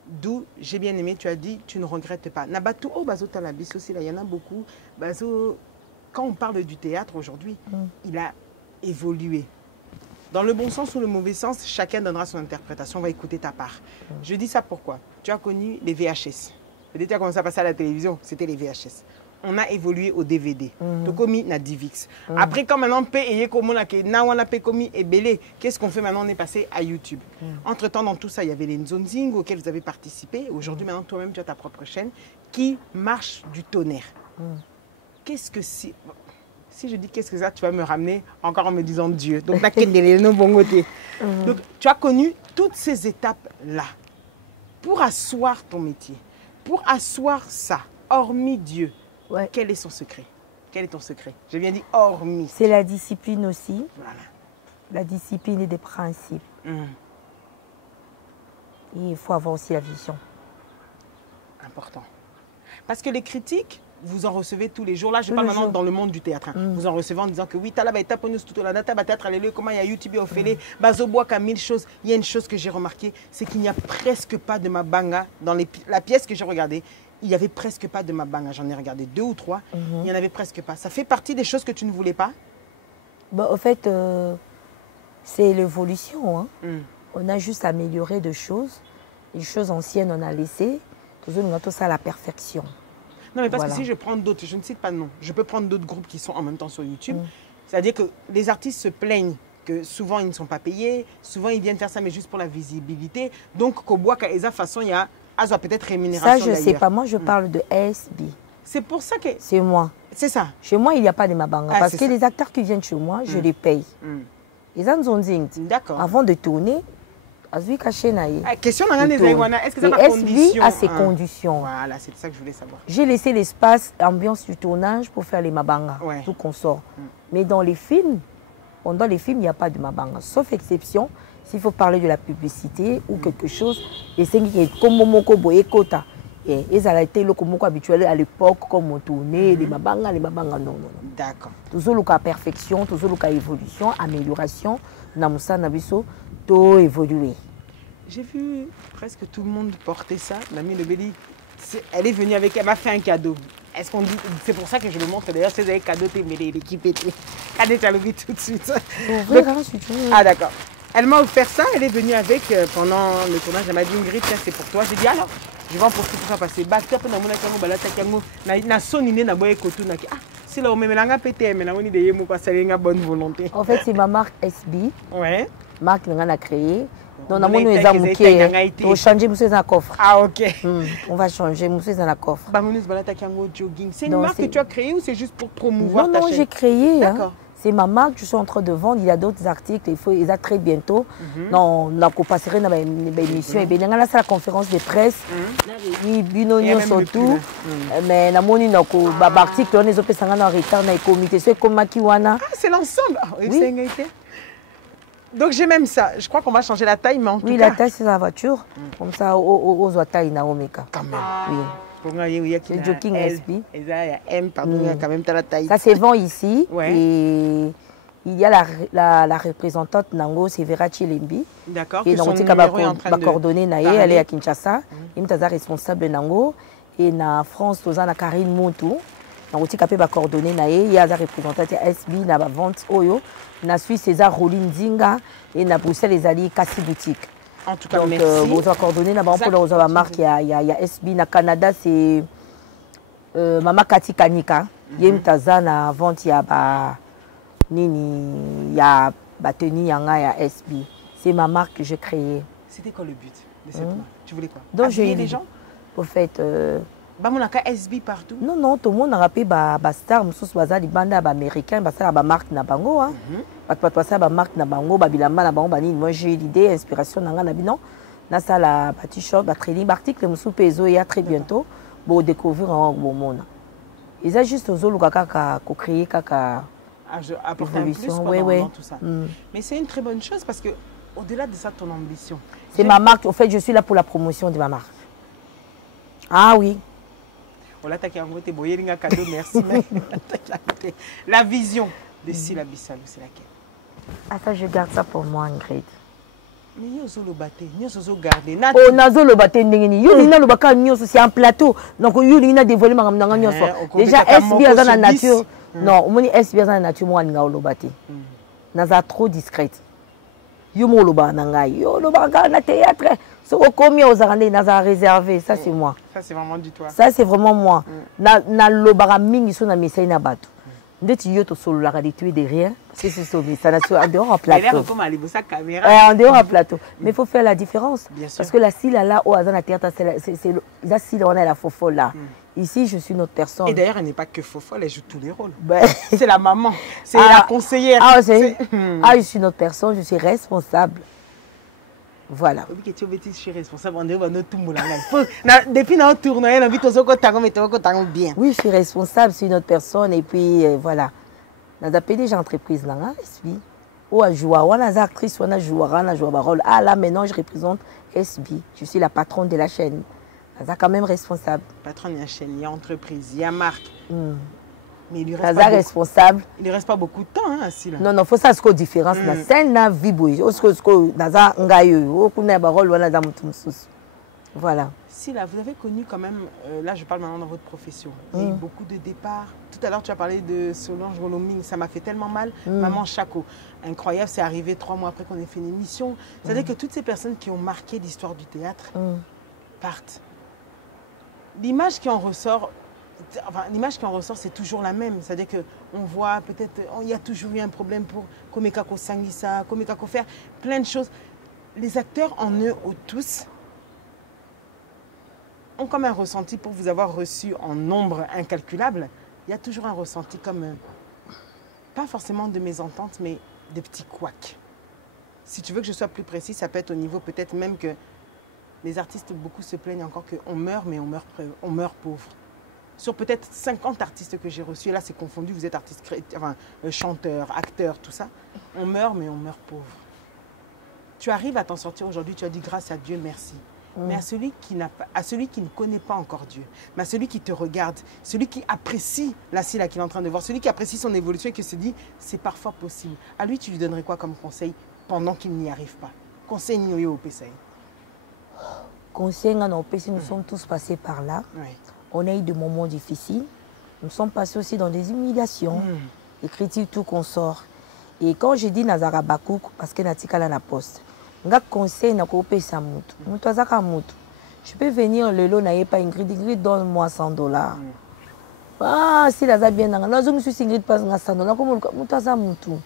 D'où j'ai bien aimé, tu as dit, tu ne regrettes pas. Il y en a beaucoup. Quand on parle du théâtre aujourd'hui, il a évolué. Dans le bon sens ou le mauvais sens, chacun donnera son interprétation. On va écouter ta part. Je dis ça pourquoi? Tu as connu les VHS. Peut-être tu as commencé à passer à la télévision, c'était les VHS. On a évolué au DVD. Tokomi na Divix. Après, quand maintenant, qu'est-ce qu'on fait maintenant? On est passé à YouTube. Entre-temps, dans tout ça, il y avait les Nzonzing auxquels vous avez participé. Aujourd'hui, maintenant, toi-même, tu as ta propre chaîne qui marche du tonnerre. Qu'est-ce que c'est? Si je dis qu'est-ce que ça, tu vas me ramener encore en me disant Dieu. Donc, tu as connu toutes ces étapes-là pour asseoir ton métier, pour asseoir ça, hormis Dieu. Ouais. Quel est son secret? Quel est ton secret? J'ai bien dit hormis. C'est la discipline aussi. Voilà. La discipline et des principes. Et il faut avoir aussi la vision. Important. Parce que les critiques vous en recevez tous les jours. Là, je parle maintenant dans le monde du théâtre. Vous en recevez en disant que oui, Talaba est tapé tout au théâtre, alléluia, comment il y a YouTube au Félé, Bazoboaka, 1000 choses. Il y a une chose que j'ai remarqué, c'est qu'il n'y a presque pas de Mabanga dans la pièce que j'ai regardée. Il n'y avait presque pas de Mabanga. J'en ai regardé 2 ou 3. Il n'y en avait presque pas. Ça fait partie des choses que tu ne voulais pas? Bon, en fait, c'est l'évolution. Hein. On a juste amélioré des choses. Les choses anciennes, on a laissé. On a tout ça à la perfection. Non, mais parce que si je prends d'autres, je ne cite pas de nom, je peux prendre d'autres groupes qui sont en même temps sur YouTube. C'est-à-dire que les artistes se plaignent que souvent ils ne sont pas payés, souvent ils viennent faire ça, mais juste pour la visibilité. Donc, Koboaka et façon, il y a peut-être rémunération. Ça, je ne sais pas. Moi, je parle de SB. C'est pour ça que... C'est moi. C'est ça. Chez moi, il n'y a pas de Mabanga. Parce que les acteurs qui viennent chez moi, je les paye. Ils en ont dit. D'accord. Avant de tourner, question est-ce que ça a condition? A ses conditions. Voilà, c'est ça que je voulais savoir. J'ai laissé l'espace, ambiance du tournage pour faire les Mabanga, tout qu'on sort. Mais dans les films, pendant les films, il n'y a pas de Mabanga. Sauf exception, s'il faut parler de la publicité ou quelque chose, et c'est comme Momoko Boyekota. Et ils ont été habituels à l'époque, comme on tournait, les Mabanga, non. D'accord. Toujours le cas perfection, toujours le cas évolution, amélioration, Namusa Nabiso, tout évoluer. J'ai vu presque tout le monde porter ça. L'amie de Béli, elle est venue avec, elle m'a fait un cadeau. Est-ce qu'on dit, c'est pour ça que je le montre d'ailleurs, c'est un cadeau, l'équipe était. Cadeau, tu as levé tout de suite. Donc, ah d'accord. Elle m'a offert ça, elle est venue avec pendant le tournage, elle m'a dit Ingrid, tiens, c'est pour toi. J'ai dit alors, je vais en profiter pour ça parce que c'est là où je pété, mais je bonne volonté. En fait, c'est ma marque SB. Ouais. Marque qu'on a créée. Donc, on va changer le coffre. Ah, ok. On va changer le coffre. C'est une marque que tu as créée ou c'est juste pour promouvoir ta chaîne? Non, j'ai créé. D'accord. C'est ma marque, je suis en train de vendre. Il y a d'autres articles, il y a très bientôt. Non, on a passé dans l'émission. Et bien, là, c'est la conférence de presse. Oui, Binonio surtout. Mais on a un article, on est en retard dans le comité. C'est comme Makiwana. Ah, c'est l'ensemble. Oui. Donc, j'ai même ça. Je crois qu'on va changer la taille, mais en tout cas... Oui, la taille, c'est la voiture. Comme ça, aux taille, Naomeka. Quand même. Oui. C'est Joking SB. Il y a M, pardon, il y a quand même la taille. Ça se vend ici. Ouais. Et il y a la représentante Nango, c'est Vera Chilembi. D'accord. Et son numéro est en train de coordonner. Elle est à Kinshasa. Il est responsable de Nango. Et en France, il y a Karine Moutou. Donc, il y a coordonné. Il y a la représentante SB, la vente Oyo. En Suisse, il y a Roline Zinga. Et en Bruxelles, il y a Kassi Boutique. En tout cas, donc, merci. Vous avez coordonné, pour la marque, il y a SB. Au Canada, c'est Mama Kati Kanika. Il y a une vente, il y a Bateni, il y a SB. C'est ma marque que j'ai créée. C'était quoi le but de cette marque? Tu voulais quoi? Donc, j'ai les gens? Au fait... on a SB partout? Non, tout le monde a rappelé des stars, des bandes américaines, des marques na bango. Des marques na bango, bilamba na bango. Moi, j'ai eu l'idée, inspiration na non. Na ça la t-shirt, training, article, il y a très bientôt pour découvrir un bon monde. Ils ont juste aux autres qui créer kaka. Apporter un plus pendant tout ça. Mais c'est une très bonne chose parce que au-delà de ça, ton ambition. C'est ma marque. En fait, je suis là pour la promotion de ma marque. Ah oui. Merci. La vision de Sila Bissalo, c'est laquelle? Ah ça, je garde ça pour moi, Ingrid. Mais nous sommes gardés. Oh, nazo le baté ndengeni. Yulina le baka nyoso c'est un plateau. Donc yulina dévoilé ma nanga nyoso. Déjà SB dans la nature. Non, on dit SB dans la nature moi nga le baté. Naza trop discrète. Yo mo lo ba nanga yo lo ba na théâtre. So combien aux arandais naza réservé, ça c'est moi. Ça c'est vraiment du toi. Ça c'est vraiment moi. Na lo bara mingi so na mesai na bato. Ndeti yo to solo la raditué derrière. C'est ça en dehors en plateau. En dehors en plateau. Mais il faut faire la différence. Parce que la Sila là, au hasard, la théâtre, c'est la Sila, on a la fofolle là. Ici, je suis notre personne. Et d'ailleurs, elle n'est pas que fofolle, elle joue tous les rôles. C'est la maman, c'est la conseillère. Je suis notre personne, je suis responsable. Voilà. Je suis responsable. Depuis notre tournoi, on a vu tout ça bien. Oui, je suis responsable, je suis notre personne. Et puis, voilà. Dans la PDG entreprise, SB. Ou à jouer, ou à la actrice, ou à jouer, rôle. Ah là, maintenant, je représente SB. Je suis la patronne de la chaîne. est quand même responsable. Patron, il y a chaîne, il y a entreprise, il y a marque. Mais il lui reste pas responsable. Il lui reste pas beaucoup de temps, hein, assis là. Non, non, faut ça ce que différence. La scène na vie boy. Ce que dans un ngayo, au kuna barol wala dans mutumsus. Voilà. Si là, vous avez connu quand même, là je parle maintenant dans votre profession, il y a eu beaucoup de départs. Tout à l'heure tu as parlé de Solange Woloming, ça m'a fait tellement mal. Maman Chaco, incroyable, c'est arrivé 3 mois après qu'on ait fait une émission. C'est-à-dire que toutes ces personnes qui ont marqué l'histoire du théâtre partent. L'image qui en ressort, c'est toujours la même. C'est-à-dire qu'on voit peut-être, il y a toujours eu un problème pour Komekako Sangisa, Komekako faire plein de choses. Les acteurs en eux tous ont comme un ressenti pour vous avoir reçu en nombre incalculable. Il y a toujours un ressenti comme, pas forcément de mésentente, mais de petits couacs. Si tu veux que je sois plus précis, ça peut être au niveau peut-être même que les artistes, beaucoup se plaignent encore qu'on meurt, mais on meurt pauvre. Sur peut-être 50 artistes que j'ai reçus, et là c'est confondu, vous êtes artiste, enfin, chanteur, acteur, tout ça. On meurt, mais on meurt pauvre. Tu arrives à t'en sortir aujourd'hui, tu as dit grâce à Dieu, merci. Mais à celui qui ne connaît pas encore Dieu, mais à celui qui te regarde, celui qui apprécie la Silla qu'il est en train de voir, celui qui apprécie son évolution et qui se dit c'est parfois possible. À lui, tu lui donnerais quoi comme conseil pendant qu'il n'y arrive pas? Conseil Nyoyo au PCI. Conseil au PCI, nous sommes tous passés par là. On a eu des moments difficiles. Nous sommes passés aussi dans des humiliations, des critiques, tout qu'on sort. Et quand j'ai dit Nazara Bakouk, parce que Natika la poste, nga conseil na ko pesa mutu mutu azaka mutu je peux venir le lot na pas Ingrid donne-moi $100 ah si la za bien na zo me suis Ingrid pas nga $100 comme mutu aza mutu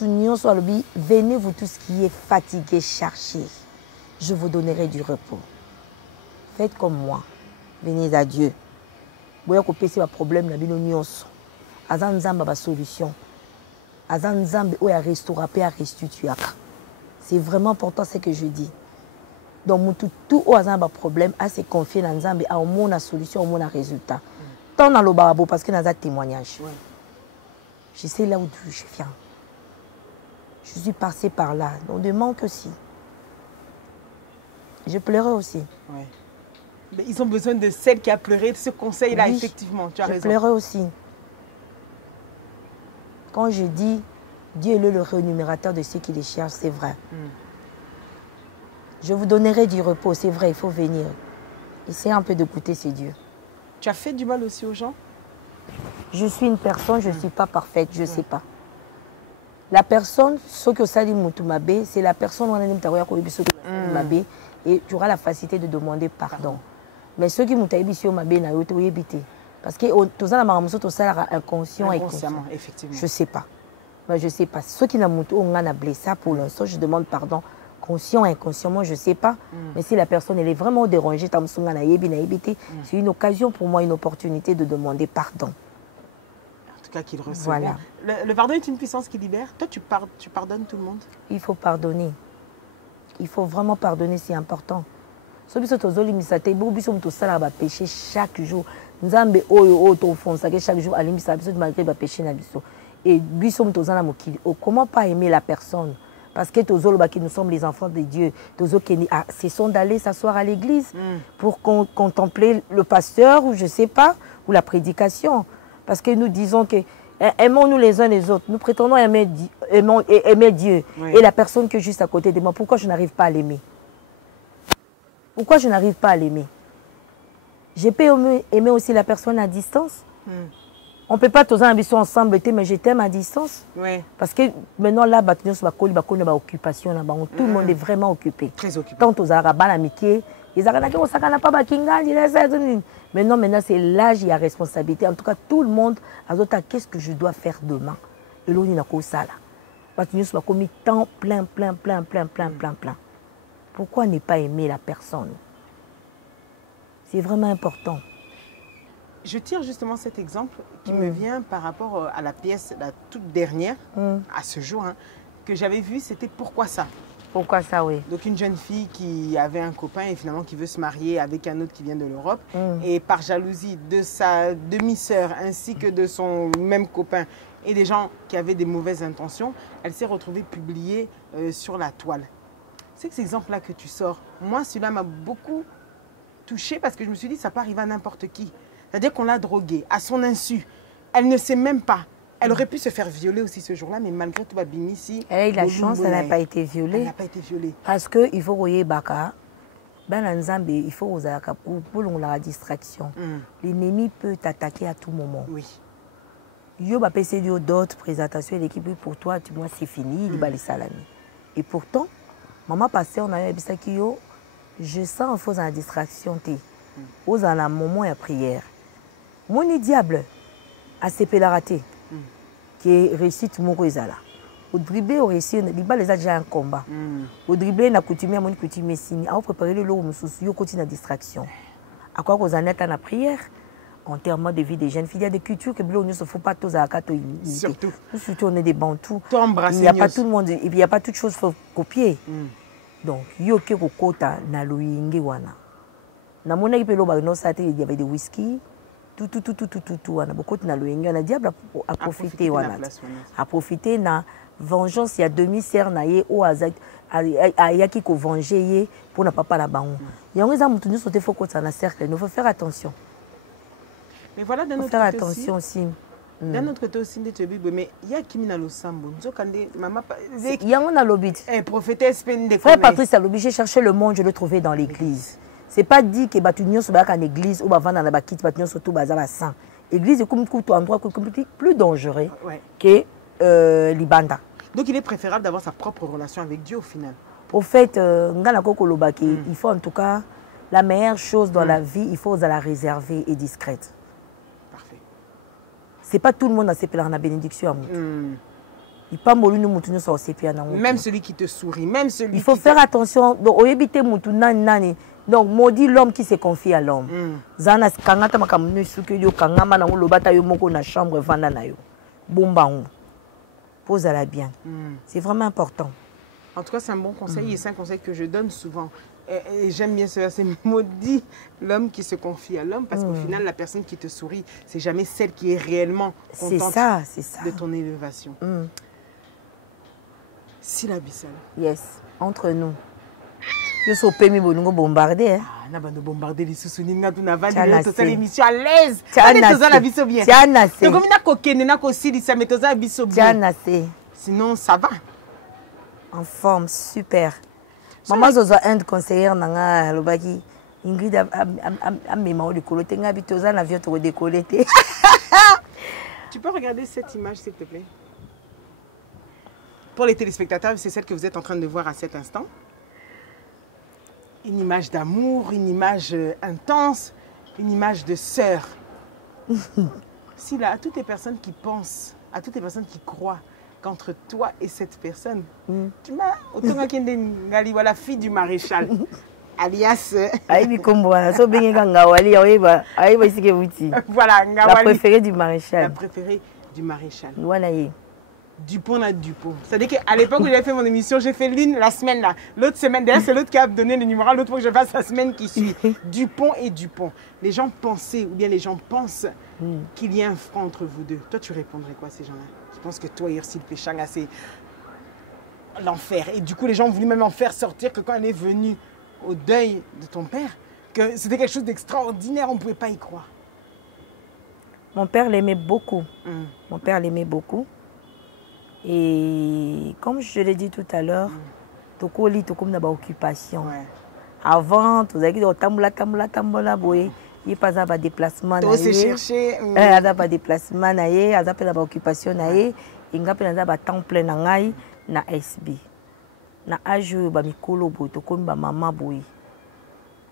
nyonso alobi venez vous tous qui êtes fatigués cherchez je vous donnerai du repos faites comme moi venez à Dieu boya ko pesa ba problème na bino nyonso aza nzamba ba solution. C'est vraiment important ce que je dis. Donc, tout au hasard problème, à se confier dans Nzambe, à au moins la solution, au moins le résultat. Tant dans le barabo, parce que dans un témoignage. Je sais là où je viens. Je suis passée par là. Donc, de manque aussi. Je pleurais aussi. Mais ils ont besoin de celle qui a pleuré, de ce conseil-là, oui, effectivement. Tu as raison. Je pleurais aussi. Quand je dis Dieu est le rémunérateur de ceux qui les cherchent, c'est vrai. Je vous donnerai du repos, c'est vrai, il faut venir. Essayez un peu de goûter, c'est Dieu. Tu as fait du mal aussi aux gens? Je suis une personne, je ne suis pas parfaite, je ne sais pas. La personne, ce que ça dit Moutumabe, c'est la personne et tu auras la facilité de demander pardon. Mais ceux qui Moutumabe n'a pas été parce que tous inconsciemment, effectivement. Je ne sais pas. Mais je ne sais pas. Ceux qui n'ont blessé pour l'instant, je demande pardon. Conscient, inconsciemment, je ne sais pas. Mais si la personne elle est vraiment dérangée, c'est une occasion pour moi, une opportunité de demander pardon. En tout cas, qu'il reçoive. Voilà. Le pardon est une puissance qui libère. Toi, tu pardonnes tout le monde? Il faut pardonner. Il faut vraiment pardonner, c'est important. Chaque jour. Nzambe oyo tofonsa que chaque jour alimisa biso malgré ba péché na biso et biso mtozana mokili. Comment pas aimer la personne parce que tozoloba que nous sommes les enfants de Dieu. Tozokeni cessons d'aller s'asseoir à l'église pour contempler le pasteur ou je sais pas ou la prédication parce que nous disons que aimons-nous les uns les autres. Nous prétendons aimer Dieu et la personne qui est juste à côté de moi. Pourquoi je n'arrive pas à l'aimer? Pourquoi je n'arrive pas à l'aimer? Je peux aimer aussi la personne à distance. On ne peut pas tous ensemble, mais je t'aime à distance. Parce que maintenant, là, occupation, tout le monde est vraiment occupé. Très occupé. Tant aux Arabes, l'amitié, ils maintenant, c'est l'âge, il y a responsabilité. En tout cas, tout le monde a dit qu'est-ce que je dois faire demain. Et l'on a ça là. Temps plein. Pourquoi ne pas aimer la personne? C'est vraiment important. Je tire justement cet exemple qui me vient par rapport à la pièce, la toute dernière, à ce jour, que j'avais vue, c'était Pourquoi ça? Pourquoi ça, oui. Donc une jeune fille qui avait un copain et finalement qui veut se marier avec un autre qui vient de l'Europe. Et par jalousie de sa demi-sœur ainsi que de son même copain et des gens qui avaient des mauvaises intentions, elle s'est retrouvée publiée sur la toile. C'est que ces exemples-là que tu sors, moi, celui-là m'a beaucoup touchée parce que je me suis dit, ça peut arriver à n'importe qui. C'est-à-dire qu'on l'a droguée à son insu. Elle ne sait même pas. Elle aurait pu se faire violer aussi ce jour-là, mais malgré tout, Babimi, ici. Elle a eu la chance, elle n'a pas été violée. Elle n'a pas été violée. Parce qu'il faut voyer Baka. Il faut pour la distraction. L'ennemi peut t'attaquer à tout moment. Oui. Yo va passer d'autres présentations et l'équipe pour toi, tu vois, c'est fini, il va les salami. Et pourtant, maman passait, on a eu ça qui yo, je sens en faisant la distraction, aux en un moment de prière. Mon diable a CP la raté, qui réussit mon là. Au dribblé, au réussi, il va les a déjà un combat. Au dribblé, il a coutumé à mon coutume signe. À préparer le lot, il continue la distraction. À quoi vous en êtes à la prière? En termes de vie des jeunes filles, il y a des cultures que il ne se faut pas tous à surtout. Surtout, on est des bantous. Il n'y a pas tout le monde, il n'y a pas toute chose qu'il faut copier. Donc, il y a des quotas na loyingi wana. Na mona qui peut il y avait des whisky, tout wana. Beaucoup na loyingi wana diable a profité wana. A profité na vengeance il y a demi-sœur na ye ou azak a yaki ko venger ye pour na papa la bango. Il y a un exemple tout sauter faut côté na cercle, il faut faire attention. Mais voilà d'un autre côté attention aussi. D'un autre côté aussi, mais il y a qui mina lo sambo. Maman, il y a un lobby. Prophétesse peine de frère Patrice a l'obligé chercher le monde, je le trouvais dans l'église. C'est pas dit que batunion se bat en église ou bavant dans la bakite batunion surtout bazar sang. Église est comme un endroit plus dangereux que Libanda. Donc il est préférable d'avoir sa propre relation avec Dieu au final. Au fait, il faut en tout cas la meilleure chose dans la vie, il faut la réserver et discrète. C'est pas tout le monde a ses plans la bénédiction à moi. Il pas molu nous moutou sur ses pieds. Même celui qui te sourit, même celui. Il faut faire attention. Donc au éviter moutou nani. Donc maudit l'homme qui se confie à l'homme. Zana kangata makamnu suki yo kangama na lobata yo moko na chambre vanda na yo. Bomba on. Pose-la bien. C'est vraiment important. En tout cas, c'est un bon conseil et c'est un conseil que je donne souvent. Et j'aime bien ce verset, maudit l'homme qui se confie à l'homme, parce qu'au final, la personne qui te sourit, c'est jamais celle qui est réellement contente de ton élévation. Sila Bissal. Yes, entre nous. Je suis au pays de bombarder. Ah, on a bombardé les sous-sounis, on a vendu l'émission à l'aise. Sinon, ça va. En forme, super. Maman Zozo Inde conseillère nanga lobaki Ingrid a mémoire de coloté ngabitoza na vieux de décolleté. Tu peux regarder cette image s'il te plaît? Pour les téléspectateurs, c'est celle que vous êtes en train de voir à cet instant. Une image d'amour, une image intense, une image de sœur. Si là, à toutes les personnes qui pensent, à toutes les personnes qui croient qu'entre toi et cette personne, tu m'as la fille du maréchal, alias... Voilà, la préférée du maréchal. La préférée du maréchal. Dupont à Dupont. C'est-à-dire qu'à l'époque où j'avais fait mon émission, j'ai fait l'une la semaine là. L'autre semaine, d'ailleurs c'est l'autre qui a donné le numéro, l'autre fois que je fasse la semaine qui suit. Dupont et Dupont. Les gens pensaient, ou bien les gens pensent qu'il y a un front entre vous deux. Toi, tu répondrais quoi à ces gens-là? Je pense que toi, Ursule Péchanga, c'est l'enfer. Et du coup, les gens ont voulu même en faire sortir que quand elle est venue au deuil de ton père, que c'était quelque chose d'extraordinaire, on ne pouvait pas y croire. Mon père l'aimait beaucoup. Mon père l'aimait beaucoup. Et comme je l'ai dit tout à l'heure, toko li toko na ba occupation. Avant, tu as dit tambola boy, il pas à déplacement na ye. Chercher. Ada ba déplacement na ye, ada pe na ba occupation na ye, inga pe na ba temps plein na ngai na SB. Na aju ba mikolo boy toko ba maman boy.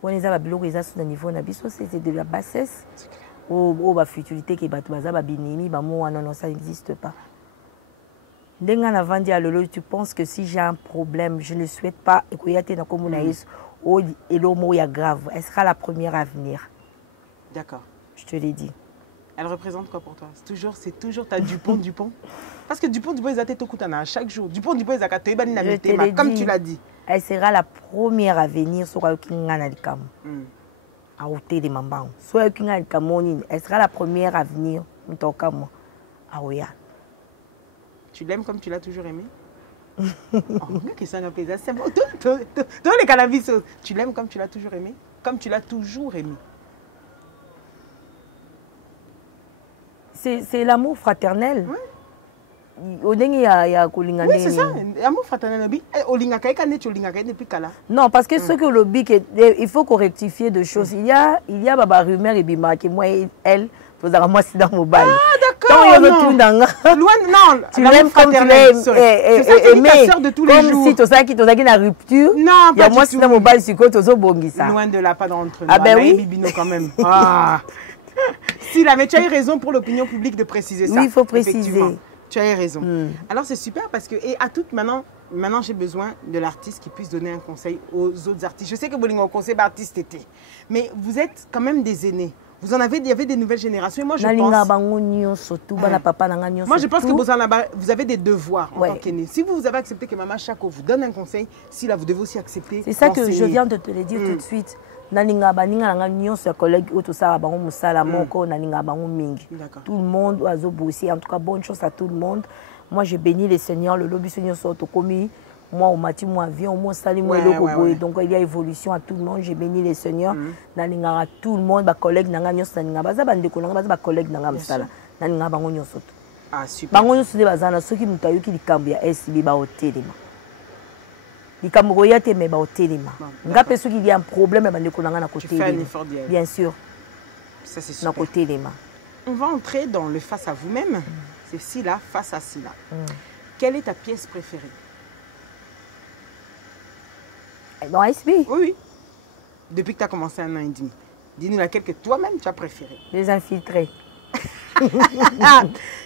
On les a ba biloko eza sur le niveau na biso, c'est de la bassesse. Ou ba futilité qui ba baza ba binimi ba mo non ça n'existe pas. Tu penses que si j'ai un problème, je ne souhaite pas grave. Elle sera la première à venir. D'accord. Je te l'ai dit. Elle représente quoi pour toi? C'est toujours ta Dupont. Parce que Dupont, ils ont tout chaque jour. Dupont, ils ont comme tu l'as dit. Elle sera la première à venir sur elle sera la première à venir. Tu l'aimes comme tu l'as toujours aimé? C'est bon. Tous les cannabis, tu l'aimes comme tu l'as toujours aimé? Comme tu l'as toujours aimé? C'est l'amour fraternel. Oui. Oui, c'est ça. L'amour fraternel. Non, parce que ce que le bic, il faut rectifier de choses. Il y a Baba Rumeur et Bima qui moi et elle, vous avez moi c'est dans mon bal. Ah d'accord. Non. Tu l'aimes comme tu l'aimes. C'est ça qui est ta sœur de tous les jours. Comme si tu as une rupture. Non, il y a moi c'est dans mon bal, c'est quoi tu as bongisa. Loin de là, pas d'entre nous. Ah ben oui. Bibino quand même. Ah. Si la mais tu as eu raison pour l'opinion publique de préciser ça. Oui, il faut préciser. Tu as raison. Alors c'est super parce que, et à toute maintenant j'ai besoin de l'artiste qui puisse donner un conseil aux autres artistes. Je sais que Bolingo conseil d'artiste était, mais vous êtes quand même des aînés. Vous en avez, il y avait des nouvelles générations. Et moi je pense que vous avez des devoirs en tant qu'aînés. Si vous avez accepté que Maman Chako vous donne un conseil, si là vous devez aussi accepter. C'est ça que je viens de te le dire tout de suite. Tout le monde a bossé, en tout cas bonne chose à tout le monde. Moi je bénis les seigneurs, le lobby seigneur sort au commis, moi au matin moi avion, moi salut moi donc il y a évolution à tout le monde, je bénis les seigneurs, nalinga tout le monde, ba collègue nanga nyos nalinga baza bande ko nanga baza ba collègue nanga msala, nalinga bango nyoso. Ah super. Bango nyoso de bazana soki mutayuki likambo ya SB ba hotelema. Likambo ya te me ba hotelema. Ngape soki il y a un problème bande ko nanga na côté. Bien sûr. Ça c'est super. Na côté lema. On va entrer dans le face à vous-même. C'est Sila face à Sila. Quelle est ta pièce préférée? Dans SB? Oui. Depuis que tu as commencé 1 an et demi. Dis-nous laquelle que toi-même tu as préférée. Les infiltrés.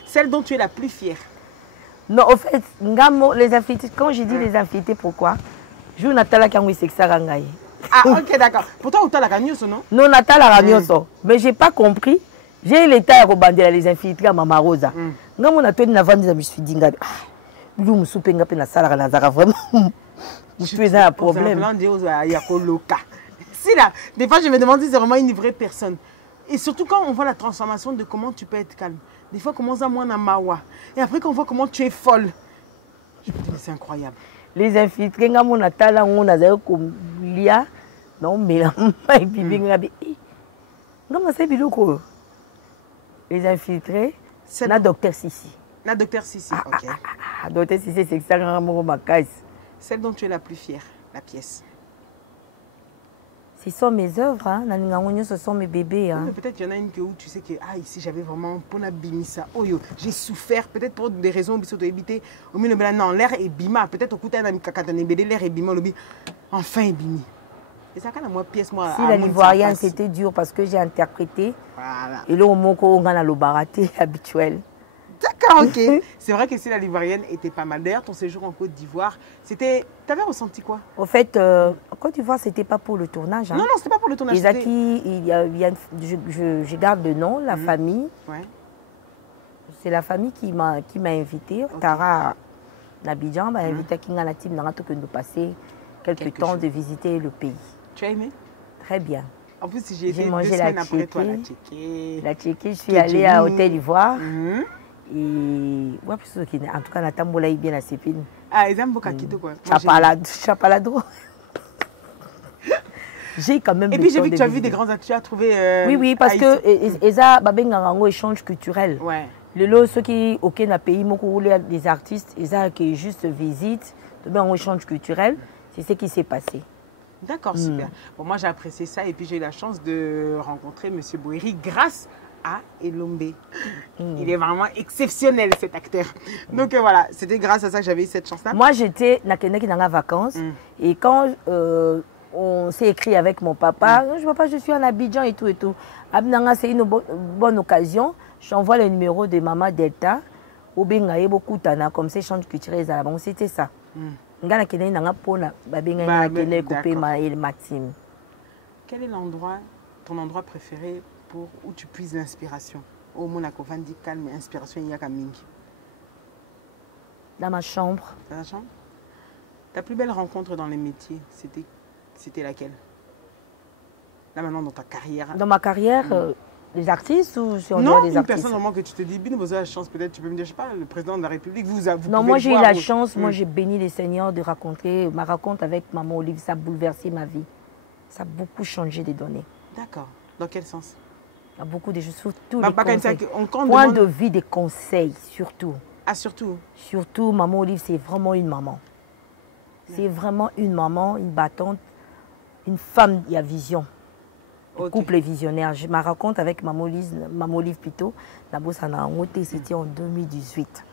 Celle dont tu es la plus fière. Non, en fait, les infiltrés, quand je dis les infiltrés, pourquoi? Je suis Natala Kangui Sexarangaï. Ah, ok, d'accord. Pourtant, tu as la gagneuse, non? Non, Natala Ragnoso. Mais je n'ai pas compris. J'ai l'état à rebander les infiltrés à Mama Rosa. Quand on a tenu avant, je me suis dit, vraiment, je fais un problème. Si là, des fois, je me demande si c'est vraiment une vraie personne. Et surtout quand on voit la transformation de comment tu peux être calme. Des fois, comment ça, moi, on a mawa. Et après, quand on voit comment tu es folle. Je me dis, c'est incroyable. Les infiltrés, quand on a talent, on a comme l'IA. Non, mais là, c'est biloko. Les infiltrés, c'est la docteur Sissi. La docteur Sissi, ok. Docteur Sissi, c'est extrêmement ma case. Celle dont tu es la plus fière, la pièce. Ce sont mes œuvres, hein. Ce sont mes bébés. Hein. Oui, peut-être qu'il y en a une que où tu sais que ici j'avais vraiment pour ça. Oh yo, j'ai souffert peut-être pour des raisons de éviter. Au milieu de non, l'air est bima. Peut-être au côté d'un kakatane bébé l'air est bima lobby. Enfin est bimi. Et ça quand moi pièce moi. Si la l'ivoirienne c'était dur parce que j'ai interprété. Voilà. Et là au mot qu'on a le baraté habituel. D'accord, ok. C'est vrai que si la l'ivoirienne était pas mal. D'ailleurs, ton séjour en Côte d'Ivoire, c'était. T'avais ressenti quoi? Au fait, en Côte d'Ivoire, c'était pas pour le tournage. Hein. Non, c'était pas pour le tournage. Je garde le nom, la famille. Ouais. C'est la famille qui m'a invité. Okay. Tara Nabidjan m'a invité à Kingana Team que nous passer quelques temps de visiter le pays. Tu as aimé? Très bien. En plus, si j'ai été 2 semaines après toi, la Tchéquée. La Tchéquée, je suis allée à Hôtel d'Ivoire. Et ouais, en tout cas, la tambola est bien à Sépine. Ah, ils aiment beaucoup Kito quoi. Chapalado. J'ai quand même. Et puis j'ai vu que tu as vu des grands acteurs, tu as trouvé. Oui, parce que Eza Babengango échange culturel. Ouais. Le lot, ceux qui aucun pays, des artistes, Eza qui juste visite, un échange culturel, c'est ce qui s'est passé. D'accord, super. Bon, moi j'ai apprécié ça et puis j'ai eu la chance de rencontrer M. Boeri grâce à Elombe. Il est vraiment exceptionnel cet acteur. Donc voilà, c'était grâce à ça que j'avais eu cette chance-là. Moi j'étais dans la vacances et quand on s'est écrit avec mon papa, je suis en Abidjan et tout et tout. Abnanga c'est une bonne occasion. J'envoie le numéro de Maman Delta. Obengaye beaucoup tana comme c'est change culturel à la banque, c'était ça. Quel est l'endroit, ton endroit préféré pour où tu puises l'inspiration? Au Monaco, Vandi calme, inspiration, il y a Kamingi. Dans ma chambre. Dans la chambre? Ta plus belle rencontre dans les métiers, c'était laquelle? Là maintenant dans ta carrière. Dans ma carrière, Les artistes ou sur non, des une artistes? personne vraiment que tu te dis, bien, vous avez la chance, peut-être, tu peux me dire, je sais pas, le président de la République, vous non, moi j'ai eu la chance, moi j'ai béni les seigneurs de raconter, ma rencontre avec Maman Olive, ça a bouleversé ma vie. Ça a beaucoup changé des données. D'accord. Dans quel sens? Il y a beaucoup de choses, surtout les conseils. Point demande... de vue des conseils, surtout. Ah, surtout? Surtout, Maman Olive, c'est vraiment une maman. C'est vraiment une maman, une battante, une femme, il y a vision. Couple visionnaire. Je me raconte avec Maman Olive plutôt. D'abord, ça a monté, c'était en 2018.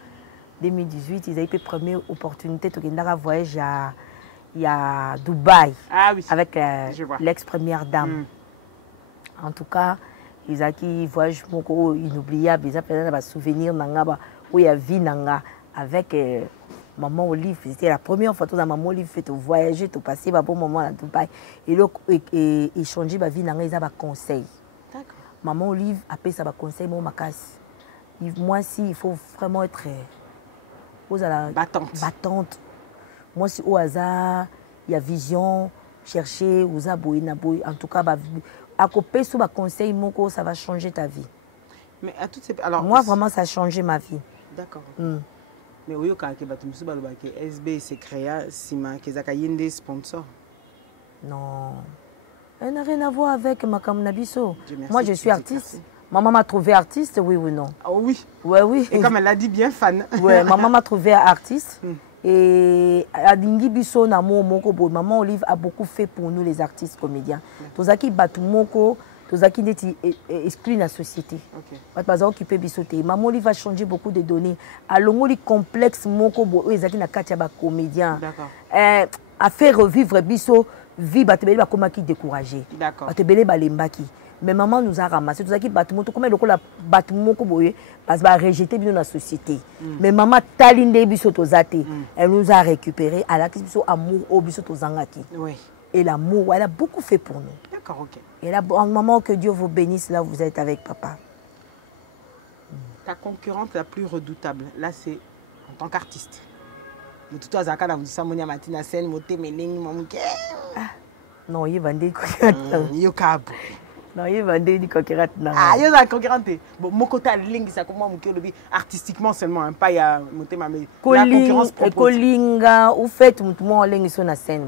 2018, ils avaient eu la première opportunité de faire un voyage à Dubaï avec l'ex-première dame. En tout cas, ils ont eu un voyage inoubliable. Ils ont fait un souvenir où il y a vie avec Maman Olive. C'était la première fois que Maman Olive fait voyager, de passer un bon moment à Dubaï. Et ils changent ma vie, ils ont des conseils. Maman Olive a fait ça conseil, moi aussi, il faut vraiment être battante. Moi aussi, au hasard, il y a vision, chercher, en tout cas, à côté de conseil, ça va changer ta vie. Mais à toutes ces... Alors, moi, vraiment, ça a changé ma vie. D'accord. Mais oui, quand SB s'est créé, il y a des sponsors. Non. Elle n'a rien à voir avec ma Nabiso. Moi, je suis artiste. Maman m'a trouvé artiste, oui ou non? Oh oui. Ouais, oui. Et comme elle l'a dit, bien fan. Ouais, maman m'a trouvé artiste. Et à Dingi Bisso, Maman Olive a beaucoup fait pour nous, les artistes comédiens. Tozaki Batumoko, Tozaki Neti exclut la société. Parce occupé Bissoté. Maman Olive a changé beaucoup de données. À l'ongoli complexe, Moko, Ezaki Nakatia comédien. D'accord. A fait revivre Bisso, vie Batebele Bakomaki découragé. D'accord. Batebele Balembaki. Mais maman nous a ramassé. Tout ça qui battement, comme elle a battement parce qu'elle a rejeté dans la société. Mais maman talinde biso tozate. Elle nous a récupéré. Elle a biso amour au biso tozangaki. Oui. Et l'amour, elle a beaucoup fait pour nous. D'accord, ok. Et là, maman, que Dieu vous bénisse là où vous êtes avec papa. Ta concurrente la plus redoutable, là c'est en tant qu'artiste. Mais tout à l'heure, vous dites Monia Martina Sen, Moté Meling, Mamouké. Non, il va dire Yokab. Non, il va dire concurrente. Ah, il y a une concurrente. Bon, mon côté lingue, ça comment mon artistiquement seulement, un pas il y a Moté Mamé. La concurrence propose. Kolinga, ou fait tout le monde lingue sur la scène.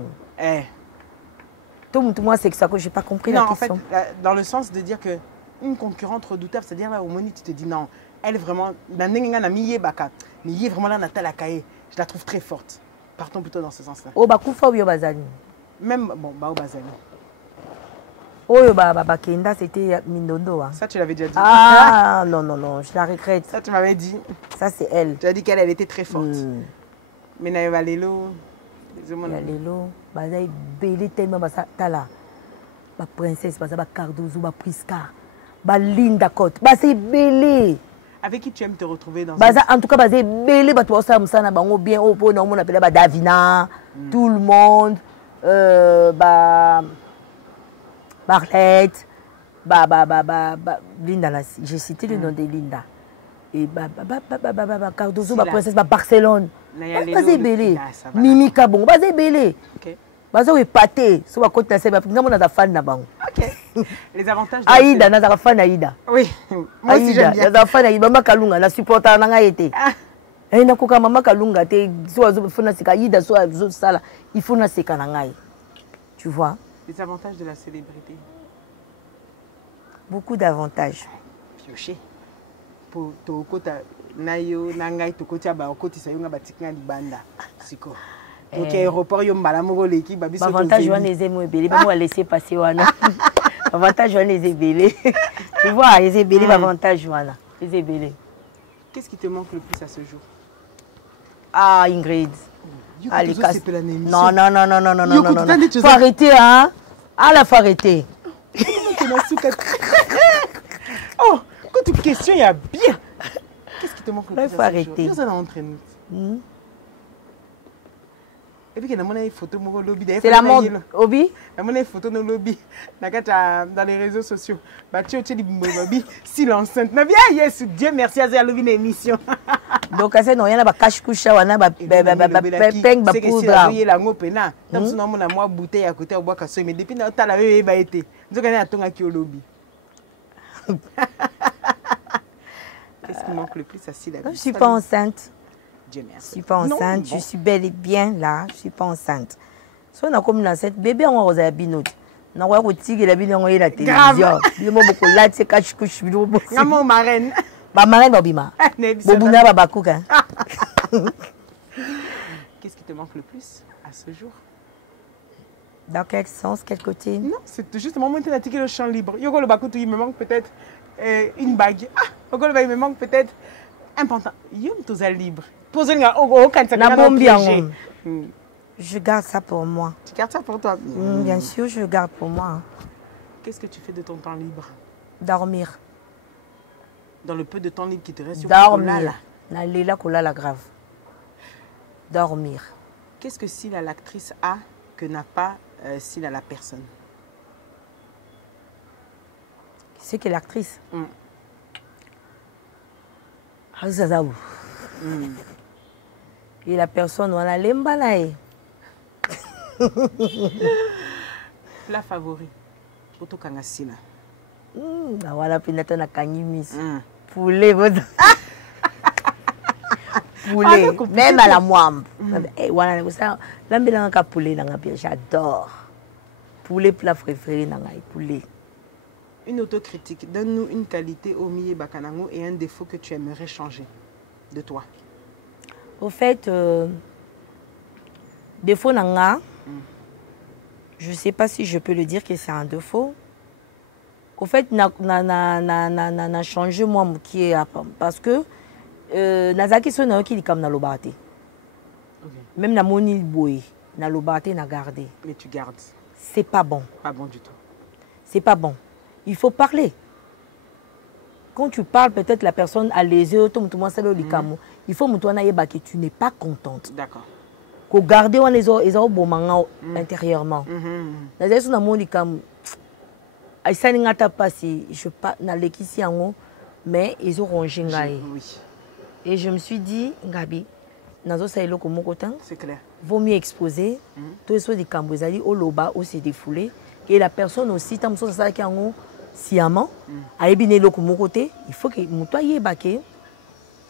Tout le monde c'est que ça que j'ai pas compris la question. En fait, dans le sens de dire que une concurrente redoutable, c'est-à-dire là au moment tu te dis non, elle est vraiment dans nenga na miye baka, mais il est vraiment là Nathalie Kaye, je la trouve très forte. Partons plutôt dans ce sens-là. Oh bakufa ou yo bazali. Même bon ba bazali. Oh yo kenda c'était Mindondo. Ça tu l'avais déjà dit. Ah non non non, je la regrette. Ça tu m'avais dit. Ça c'est elle. Tu as dit qu'elle était très forte. Mais na Valelo. Lelo, bazai belé tellement basa tala. Ba princesse basa ba Cardozo, ba Priska, ba Linda Côte, basé belé. Avec qui tu aimes te retrouver dans baza en tout cas basé belé ba toi ça msana bango bien au po on appelle ba Davina, tout le monde ba Marlette, ba Linda là, j'ai cité le nom de Linda. Et ba Cardozo, ba princesse ba Barcelone. Basé belé, Mimika bon, basé belé. OK. Basé épaté, so ba côté na seba, ngamo na fan na bango. OK. Les avantages Aïda na fan Aïda. Oui. Moi aussi j'aime bien. Na fan Aïda, Mama Kalunga na supporter na nga été. Eh na koka Mama Kalunga te so azo fona sika Aïda so azo sala, il faut na sika na ngai. Tu vois? Les avantages de la célébrité. Beaucoup d'avantages. Pioché. Pour to kota nayo nangai to kotia ba okotisa yonga batikina libanda siko donc aéroport yo mbala moko leki ba biso avantage wana ezemo ebele ba mo laisser passer wana avantage wana ezebele tu vois ezebele ba avantage wana ezebele. Qu'est-ce qui te manque le plus à ce jour? Ah Ingrid, allez casse. Non non non non non non non non, faut arrêter hein. Ah la faut arrêter. Oh, quand tu questions, il y a bien. Qu'est-ce qui te manque le plus? Il faut arrêter. Nous allons entre nous. Et puis, il y a une photo dans le lobby. C'est la mode. Obi? Il y a une photo dans le lobby. Dans les réseaux sociaux. Si l'enceinte. Yes, Dieu merci à la lobby d'émission. Donc, c'est non, il y a un cache-couche, il y a un peng, c'est que si la ngopena. Comme si on a moi bouteille à côté au bois cassé, mais depuis on a été. Nous on a ton qui au lobby. Qu'est-ce qui manque le plus à Sila? Je ne suis pas enceinte. Dieu Je ne merci. suis pas Non, enceinte. bon. Je suis bel et bien là. Je ne suis pas enceinte. Si on a comme dans cette bébé, on a un binot. On a un tigre, la bille, on a la télévision. Il y a beaucoup de latte, c'est cache-couche. Maman marraine. Ma marraine, Bobima. Bobouna, Babakouka. Qu'est-ce qui te manque le plus à ce jour? Dans quel sens, quel côté? Non, c'est justement maintenant le champ libre. Yoko le Bakutu, il me manque peut-être une bague. Ah, Yoko le Bakutu, il me manque peut-être un pantalon. Yom toza libre. Posez-le au cancer. Je garde ça pour moi. Tu gardes ça pour toi? Bien sûr, je garde pour moi. Qu'est-ce que tu fais de ton temps libre? Dormir. Dans le peu de temps libre qui te reste? Dormir. Nalela kolala grave. Dormir. Qu'est-ce que Sila l'actrice a que n'a pas Sila la personne? C'est que l'actrice. Et la personne, on a l'embalaye. Plat favori? Otokanga Sila. Voilà, pinata na kanyimis. Poulet, poulet. Même à la moine. Poulet, j'adore. Poulet, plat préféré, poulet. Une autocritique. Donne-nous une qualité au milieu Bakanango et un défaut que tu aimerais changer de toi. Au fait, défaut nanga, je ne sais pas si je peux le dire que c'est un défaut. Au fait, n'a changé moi qui est parce que nazaki so na ki comme na lobate. Même na moni boy, na lobate na garder. Mais tu gardes. C'est pas bon. Pas bon du tout. C'est pas bon. Il faut parler. Quand tu parles, peut-être la personne a les yeux, il faut que tu n'es pas contente. D'accord. Qu'on garde les autres intérieurement. Mais ils ont rongé. Et je me suis dit, Gabi, c'est clair. Vaut mieux exposer. Tous les des cambouzali au loba ou c'est défoulé. Et la personne aussi, tant que ça qui en sciemment, a ébiné le côté, il faut que moutoie y baké.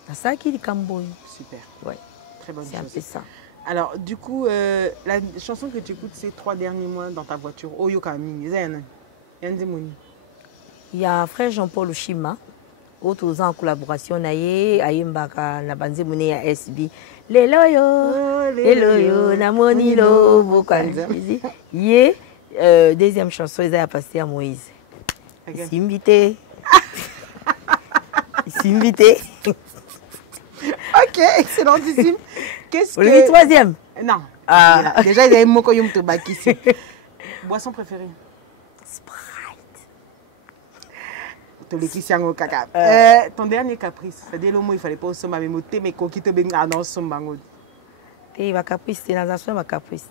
C'est ça qui est camboy. Super. Ouais. Très bonne chose. C'est un peu ça. Alors, du coup, la chanson que tu écoutes ces 3 derniers mois dans ta voiture, Oyokami, il y a frère Jean-Paul Oshima, autres en collaboration, Ayembaka, Nabanze Mouné à SB. Les loyo, Namonilo, Bokanza. Yé, deuxième chanson, ils ont passé à Moïse. Il s'est invité. Il s'est invité. Ok, excellentissime. Qu'est-ce que... Le troisième? Non. Ah. Déjà, il y a un mot que je me ici. Boisson préférée? Sprite. Ton dernier caprice, c'est-à-dire le mot il fallait pas au sommet, mais qui te bénit à non sommet. Et va caprice, c'est la zone va caprice.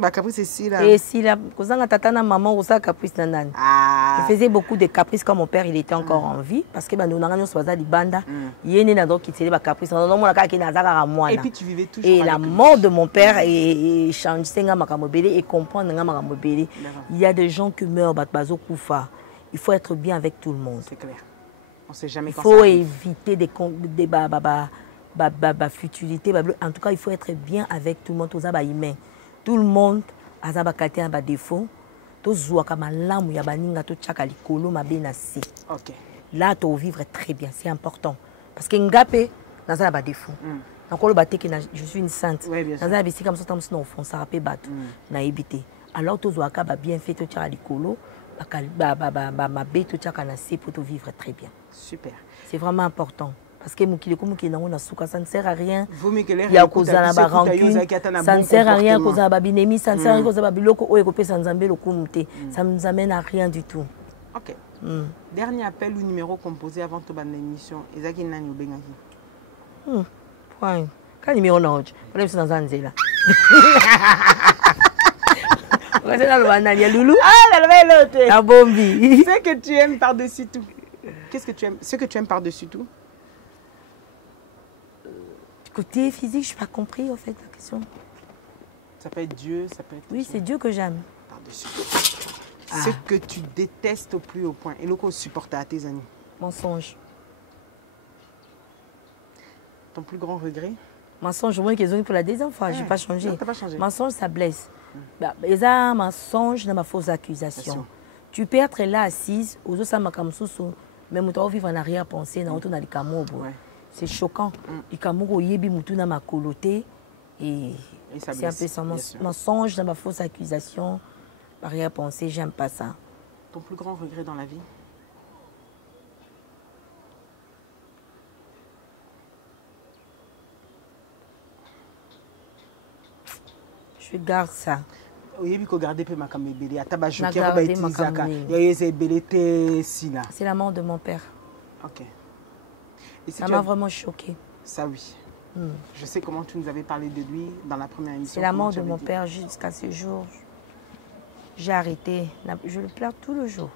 Va caprice c'est là. Et si la cousin tata na maman ou ça caprice nanan. Ah. Je faisais beaucoup de caprices quand mon père il était encore en vie parce que nous n'avons pas de banda. Il est né dans qui c'était va caprice. Et puis tu vivais toujours. Et la mort de mon père et changer nga makamobele et comprendre nga makamobele. Il y a des gens qui meurent bazo kufa. Il faut être bien avec tout le monde. C'est clair. On sait jamais quand ça. Il faut éviter des futilité. En tout cas, il faut être bien avec tout le monde. Tout le monde a des défauts. Là, tu vas vivre très bien. C'est important. Parce que Ngapé, n'a pas de défauts. Je suis une sainte. Alors, tu vas bien fait pour vivre très bien. Super. C'est vraiment important. Parce que ça ne sert à rien. Il y a cause à la rancune. Ça ne sert à rien cause à babinémie. Ça ne sert à rien cause à babiloko. Ça ne nous amène à rien du tout. Ok. Dernier appel ou numéro composé avant de l'émission. Ezaki nani obengaki. Point. Quel numéro non? On est dans un zéla. Loulou. Ah, l'autre. La bombi. Ce que tu aimes par-dessus tout. Qu'est-ce que tu aimes? Ce que tu aimes par-dessus tout? Côté physique, je n'ai pas compris en fait la question. Ça peut être Dieu, ça peut être... Oui, c'est Dieu que j'aime. Par-dessus. Ce que tu détestes au plus haut point. Et le qu'on supporte à tes amis. Mensonge. Ton plus grand regret? Mensonge, moi, qu'ils ont pour la deuxième fois, je n'ai pas changé. Non, t'as pas changé. Mensonge, ça blesse. Et ça, mensonge, dans ma fausse accusation. Tu peux être là assise, aux autres, ça m'a comme ça, même tu vas vivre en arrière-pensée, dans le camobo. C'est choquant. Le camobo, il y a des ma coloté. Et c'est un peu ça. Mensonge, dans ma fausse accusation, arrière-pensée, j'aime pas ça. Ton plus grand regret dans la vie? Je garde ça. C'est la mort de mon père. Ok. Ça m'a vraiment choqué. Ça oui. Je sais comment tu nous avais parlé de lui dans la première émission. C'est la mort de mon père jusqu'à ce jour. J'ai arrêté. Je le pleure tout le jour.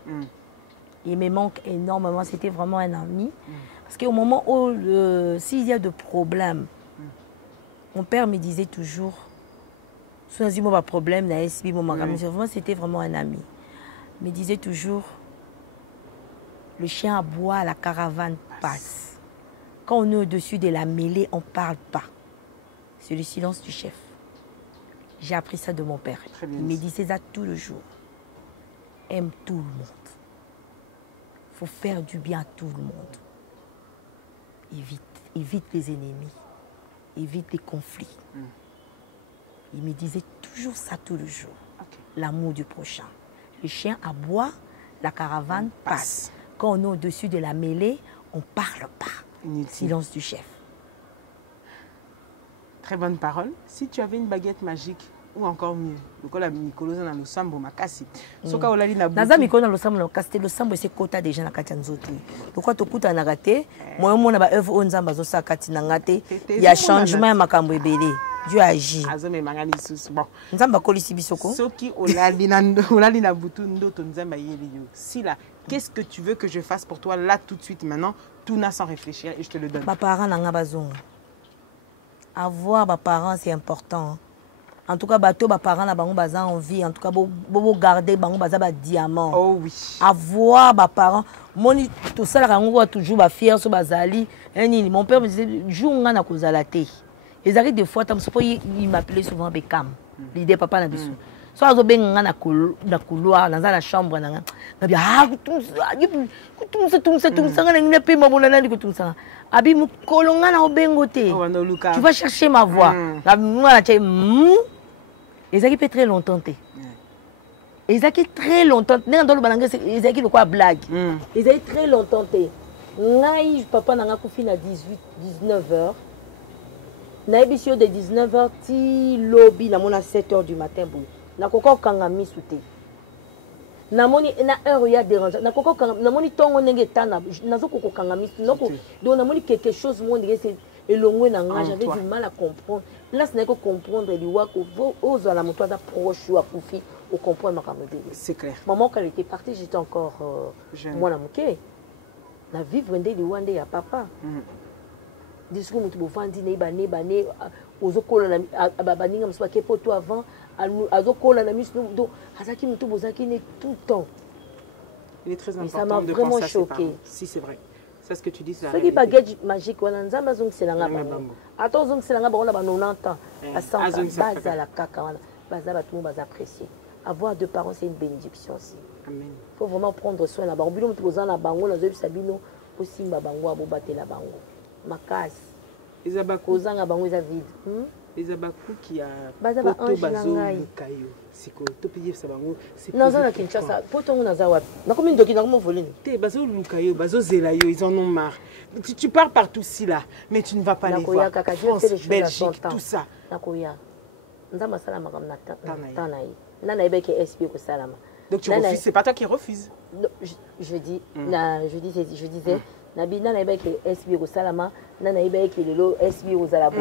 Il me manque énormément. C'était vraiment un ami. Parce qu'au moment où, s'il y a de problèmes, mon père me disait toujours, si on a un problème, c'était vraiment un ami. Il me disait toujours, le chien aboie, la caravane passe. Quand on est au-dessus de la mêlée, on ne parle pas. C'est le silence du chef. J'ai appris ça de mon père. Il me disait ça tout le jour. Aime tout le monde. Il faut faire du bien à tout le monde. Évite les ennemis. Évite les conflits. Il me disait toujours ça tout le jour. L'amour du prochain. Le chien aboie, la caravane passe. Quand on est au-dessus de la mêlée, on ne parle pas. Silence du chef. Très bonne parole. Si tu avais une baguette magique, ou encore mieux, le Mikolo na le sambo makasi. Soka olali na butu. Naza Mikolo na le sambo makasi, le sambo c'est kota déjà na kati nzoto. Pourquoi to kuta na raté? Moi mon na ba œuvre onzamba zo sa kati na ngate. Il y a changement makambo ebele. Dieu agit. Azome mangani sus. Bon. Nzamba kolisi bisoko. Soki olali na butu ndoto nzamba yeli yo. Si là, qu'est-ce que tu veux que je fasse pour toi là tout de suite maintenant? Tout n'a sans réfléchir et je te le donne. Mes parents n'ont pas besoin. Avoir mes parents, c'est important. En tout cas, bateau, mes parents ont envie. En tout cas, vous garder les diamants. Oh oui. Avoir mes parents. Tout ça, on toujours fier sur Bazali. Mon père me disait, joue on a cause à la thé. Ils arrivent des fois, il m'appelait souvent Bekam. L'idée papa n'a pas besoin. Soit ils ont na couloir dans la chambre na ah tout ça abi mukolonga na obengote tu vas chercher ma voix ezaki peut très longtemps ezaki très longtemps dans le balanga ezaki le quoi blague ezaki très longtemps ngai papa nanga kufi na 19h na émission de 19h ti lobby na mona 7h du matin bon na koko kanga misute na moni na heure ya dérange na koko kanga na moni tongo ndenge tana nazo koko kanga misute donc na moni quelque chose monde c'est elongwe na nga j'avais du mal à comprendre là ce n'est que comprendre liwa ko ozo la moto da proche ou apufi au comprendre makambo c'est clair maman quand elle était partie j'étais encore moi na moké na vivre ndé liwa ndé ya papa discours mutu bofandi ne bane ozokola na baninga mso bakepo to avant azokola na misu do azaki mutu bozaki ne tout le temps. Il est très important. Ça m'a vraiment choqué. Si c'est vrai. C'est ce que tu dis, c'est la réalité. Ce qui baguette magique wana nzamba zong selanga bango. Attends zong selanga bango na ba 90 ans. Asamba baza la kaka wana. Baza ba tout le monde baza apprécier. Avoir deux parents c'est une bénédiction aussi. Amen. Il faut vraiment prendre soin na bango. Bilo mutu bozana bango na zo sabino osimba bango abobatela bango. Makasi. Ezabaku ozanga bango eza vide. Ezabaku qui a poto bazo kayo. Siko to payer ça bango. Non ça na Kinshasa. Poto ngo naza wapi? Na combien de kina mo volé? Te bazo lukayo, bazo zelayo, ils en ont marre. Tu pars partout si là, mais tu ne vas pas les voir. France, Belgique, tout ça. Nakoya. Nzamba salama comme tanaï. Nana ebeke SP ko salama. Donc tu refuses, c'est pas toi qui refuses. Je disais Nabina na ebeke SB au salama, nana ebeke lelo SB aux alabo.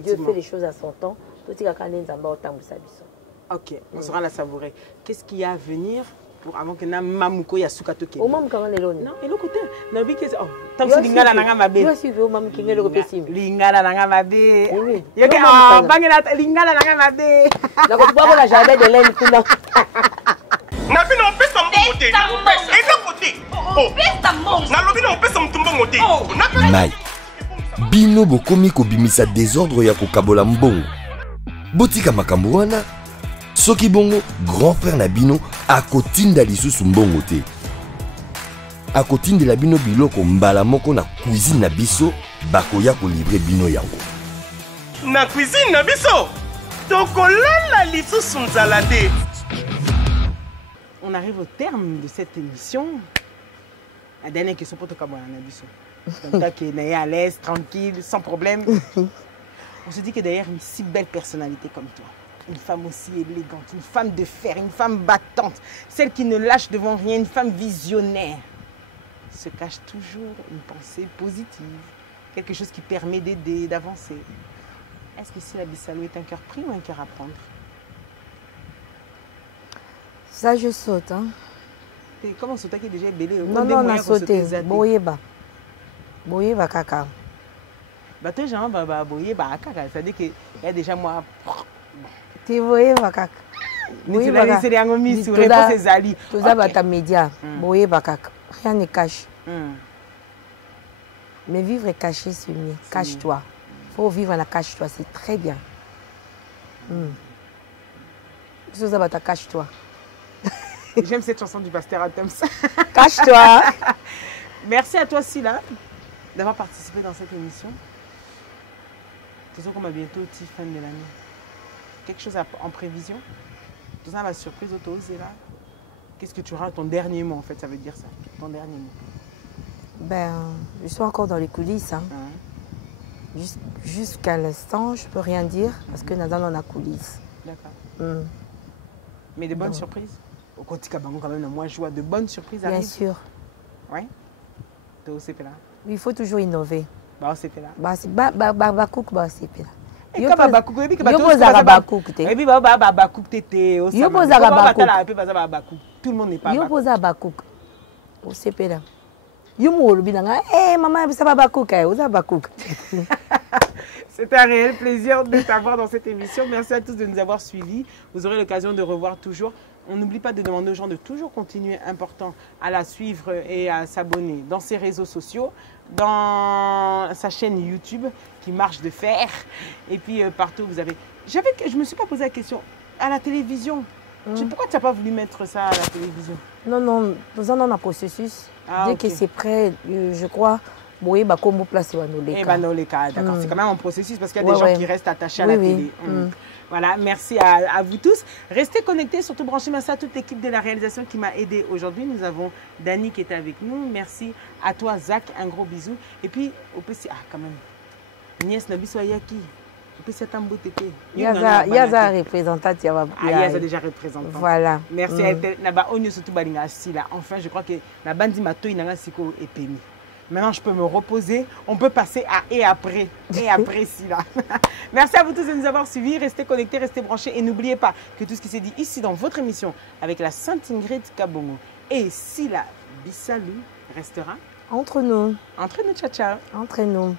Dieu fait les choses à son temps. Tout est quand nzamba otambisa biso. OK, on sera la savourer. Qu'est-ce qu'il y a à venir pour avant que na mamuko ya sukato ke? O mamu kanga lelo ni. Non, elo côté. Na bi ke oh, tamsi lingala nanga mabe. Yo si o mamu kingelo ko pesimi. Lingala nanga mabe. Yo ke bangela lingala nanga mabe. Na ko babo la jardin de laine kuna. Na bino te. Eza côté. Nalobi na opesa mutu mbongo te. Mai bino bokomi kobimisa désordre ya kokabola mbongo. Botika makambo wana soki bongo grand frère na bino akotinda lisusu mbongo te. Akotindela bino biloko mbala moko na cuisine na biso bakoya kolivre bino yango. Na cuisine na biso tokolala lisusu nzala te. On arrive au terme de cette émission. La dernière question pour toi, Nabiso. Comme ça, qui est à l'aise, tranquille, sans problème. On se dit que derrière une si belle personnalité comme toi, une femme aussi élégante, une femme de fer, une femme battante, celle qui ne lâche devant rien, une femme visionnaire, se cache toujours une pensée positive, quelque chose qui permet d'aider, d'avancer. Est-ce que Sila Bissalo est un cœur pris ou un cœur à prendre? Ça, je saute. Hein. Comment sauter qui est déjà belé? Non, on a sauté. Boyeba. Boyeba kaka. Bah, toi, genre, boyeba kaka. C'est-à-dire qu'il y a déjà moi. Tu boyeba kaka. Boyeba kaka. C'est les angomis sur les postes des alliés. Tout ça, va ta média. Boyeba kaka. Rien ne cache. Mais vivre est caché, c'est mieux. Cache-toi. Il faut vivre en cache-toi, c'est très bien. Tout ça, va ta cache-toi. J'aime cette chanson du pasteur Adams. Cache-toi. Merci à toi, Sila, d'avoir participé dans cette émission. Tout ça, comme à bientôt, fin de l'année. Quelque chose en prévision? Tout ça, ma surprise, là. Qu'est-ce que tu auras ton dernier mot, en fait, ça veut dire ça? Ton dernier mot. Ben, je suis encore dans les coulisses. Hein. Jusqu'à l'instant, je ne peux rien dire parce que nous sommes dans la coulisse. D'accord. Mais de bonnes surprises? Au quotidien, quand même, moi, je vois de bonnes surprises bien arrivent. Sûr. Oui. C'est là. Il faut toujours innover. Bah, c'est là. Bah, c'est bah, c'est là. Et quand bakouk, et puis bakouk, et puis bakouk, tout le monde n'est pas bakouk. C'est là. C'est un réel plaisir de t'avoir dans cette émission. Merci à tous de nous avoir suivis. Vous aurez l'occasion de revoir toujours. On n'oublie pas de demander aux gens de toujours continuer, important, à la suivre et à s'abonner dans ses réseaux sociaux, dans sa chaîne YouTube qui marche de fer. Et puis partout, vous avez... Je ne me suis pas posé la question. À la télévision, pourquoi tu n'as pas voulu mettre ça à la télévision? Non, nous avons un processus. Dès que c'est prêt, je crois... Oui, bah comme place d'accord, c'est quand même un processus parce qu'il y a des gens qui restent attachés à la télé. Voilà, merci à vous tous. Restez connectés, surtout branchez merci à toute l'équipe de la réalisation qui m'a aidé aujourd'hui. Nous avons Dani qui était avec nous. Merci à toi, Zach, un gros bisou. Et puis, quand même, Niès Nabiso Ayaki. C'est un beau tété. Il y a un représentant. Il y a déjà représentant. Voilà. Merci à Naba Onyo surtout Balinga Sila. Enfin, je crois que la bande Mato Inanga Siko est pémi. Maintenant, je peux me reposer. On peut passer à et après. Et après, Sila. Merci à vous tous de nous avoir suivis. Restez connectés, restez branchés. Et n'oubliez pas que tout ce qui s'est dit ici dans votre émission avec la Sainte Ingrid Kabongo et Sila Bissalo restera entre nous. Entre nous, ciao, ciao. Entre nous.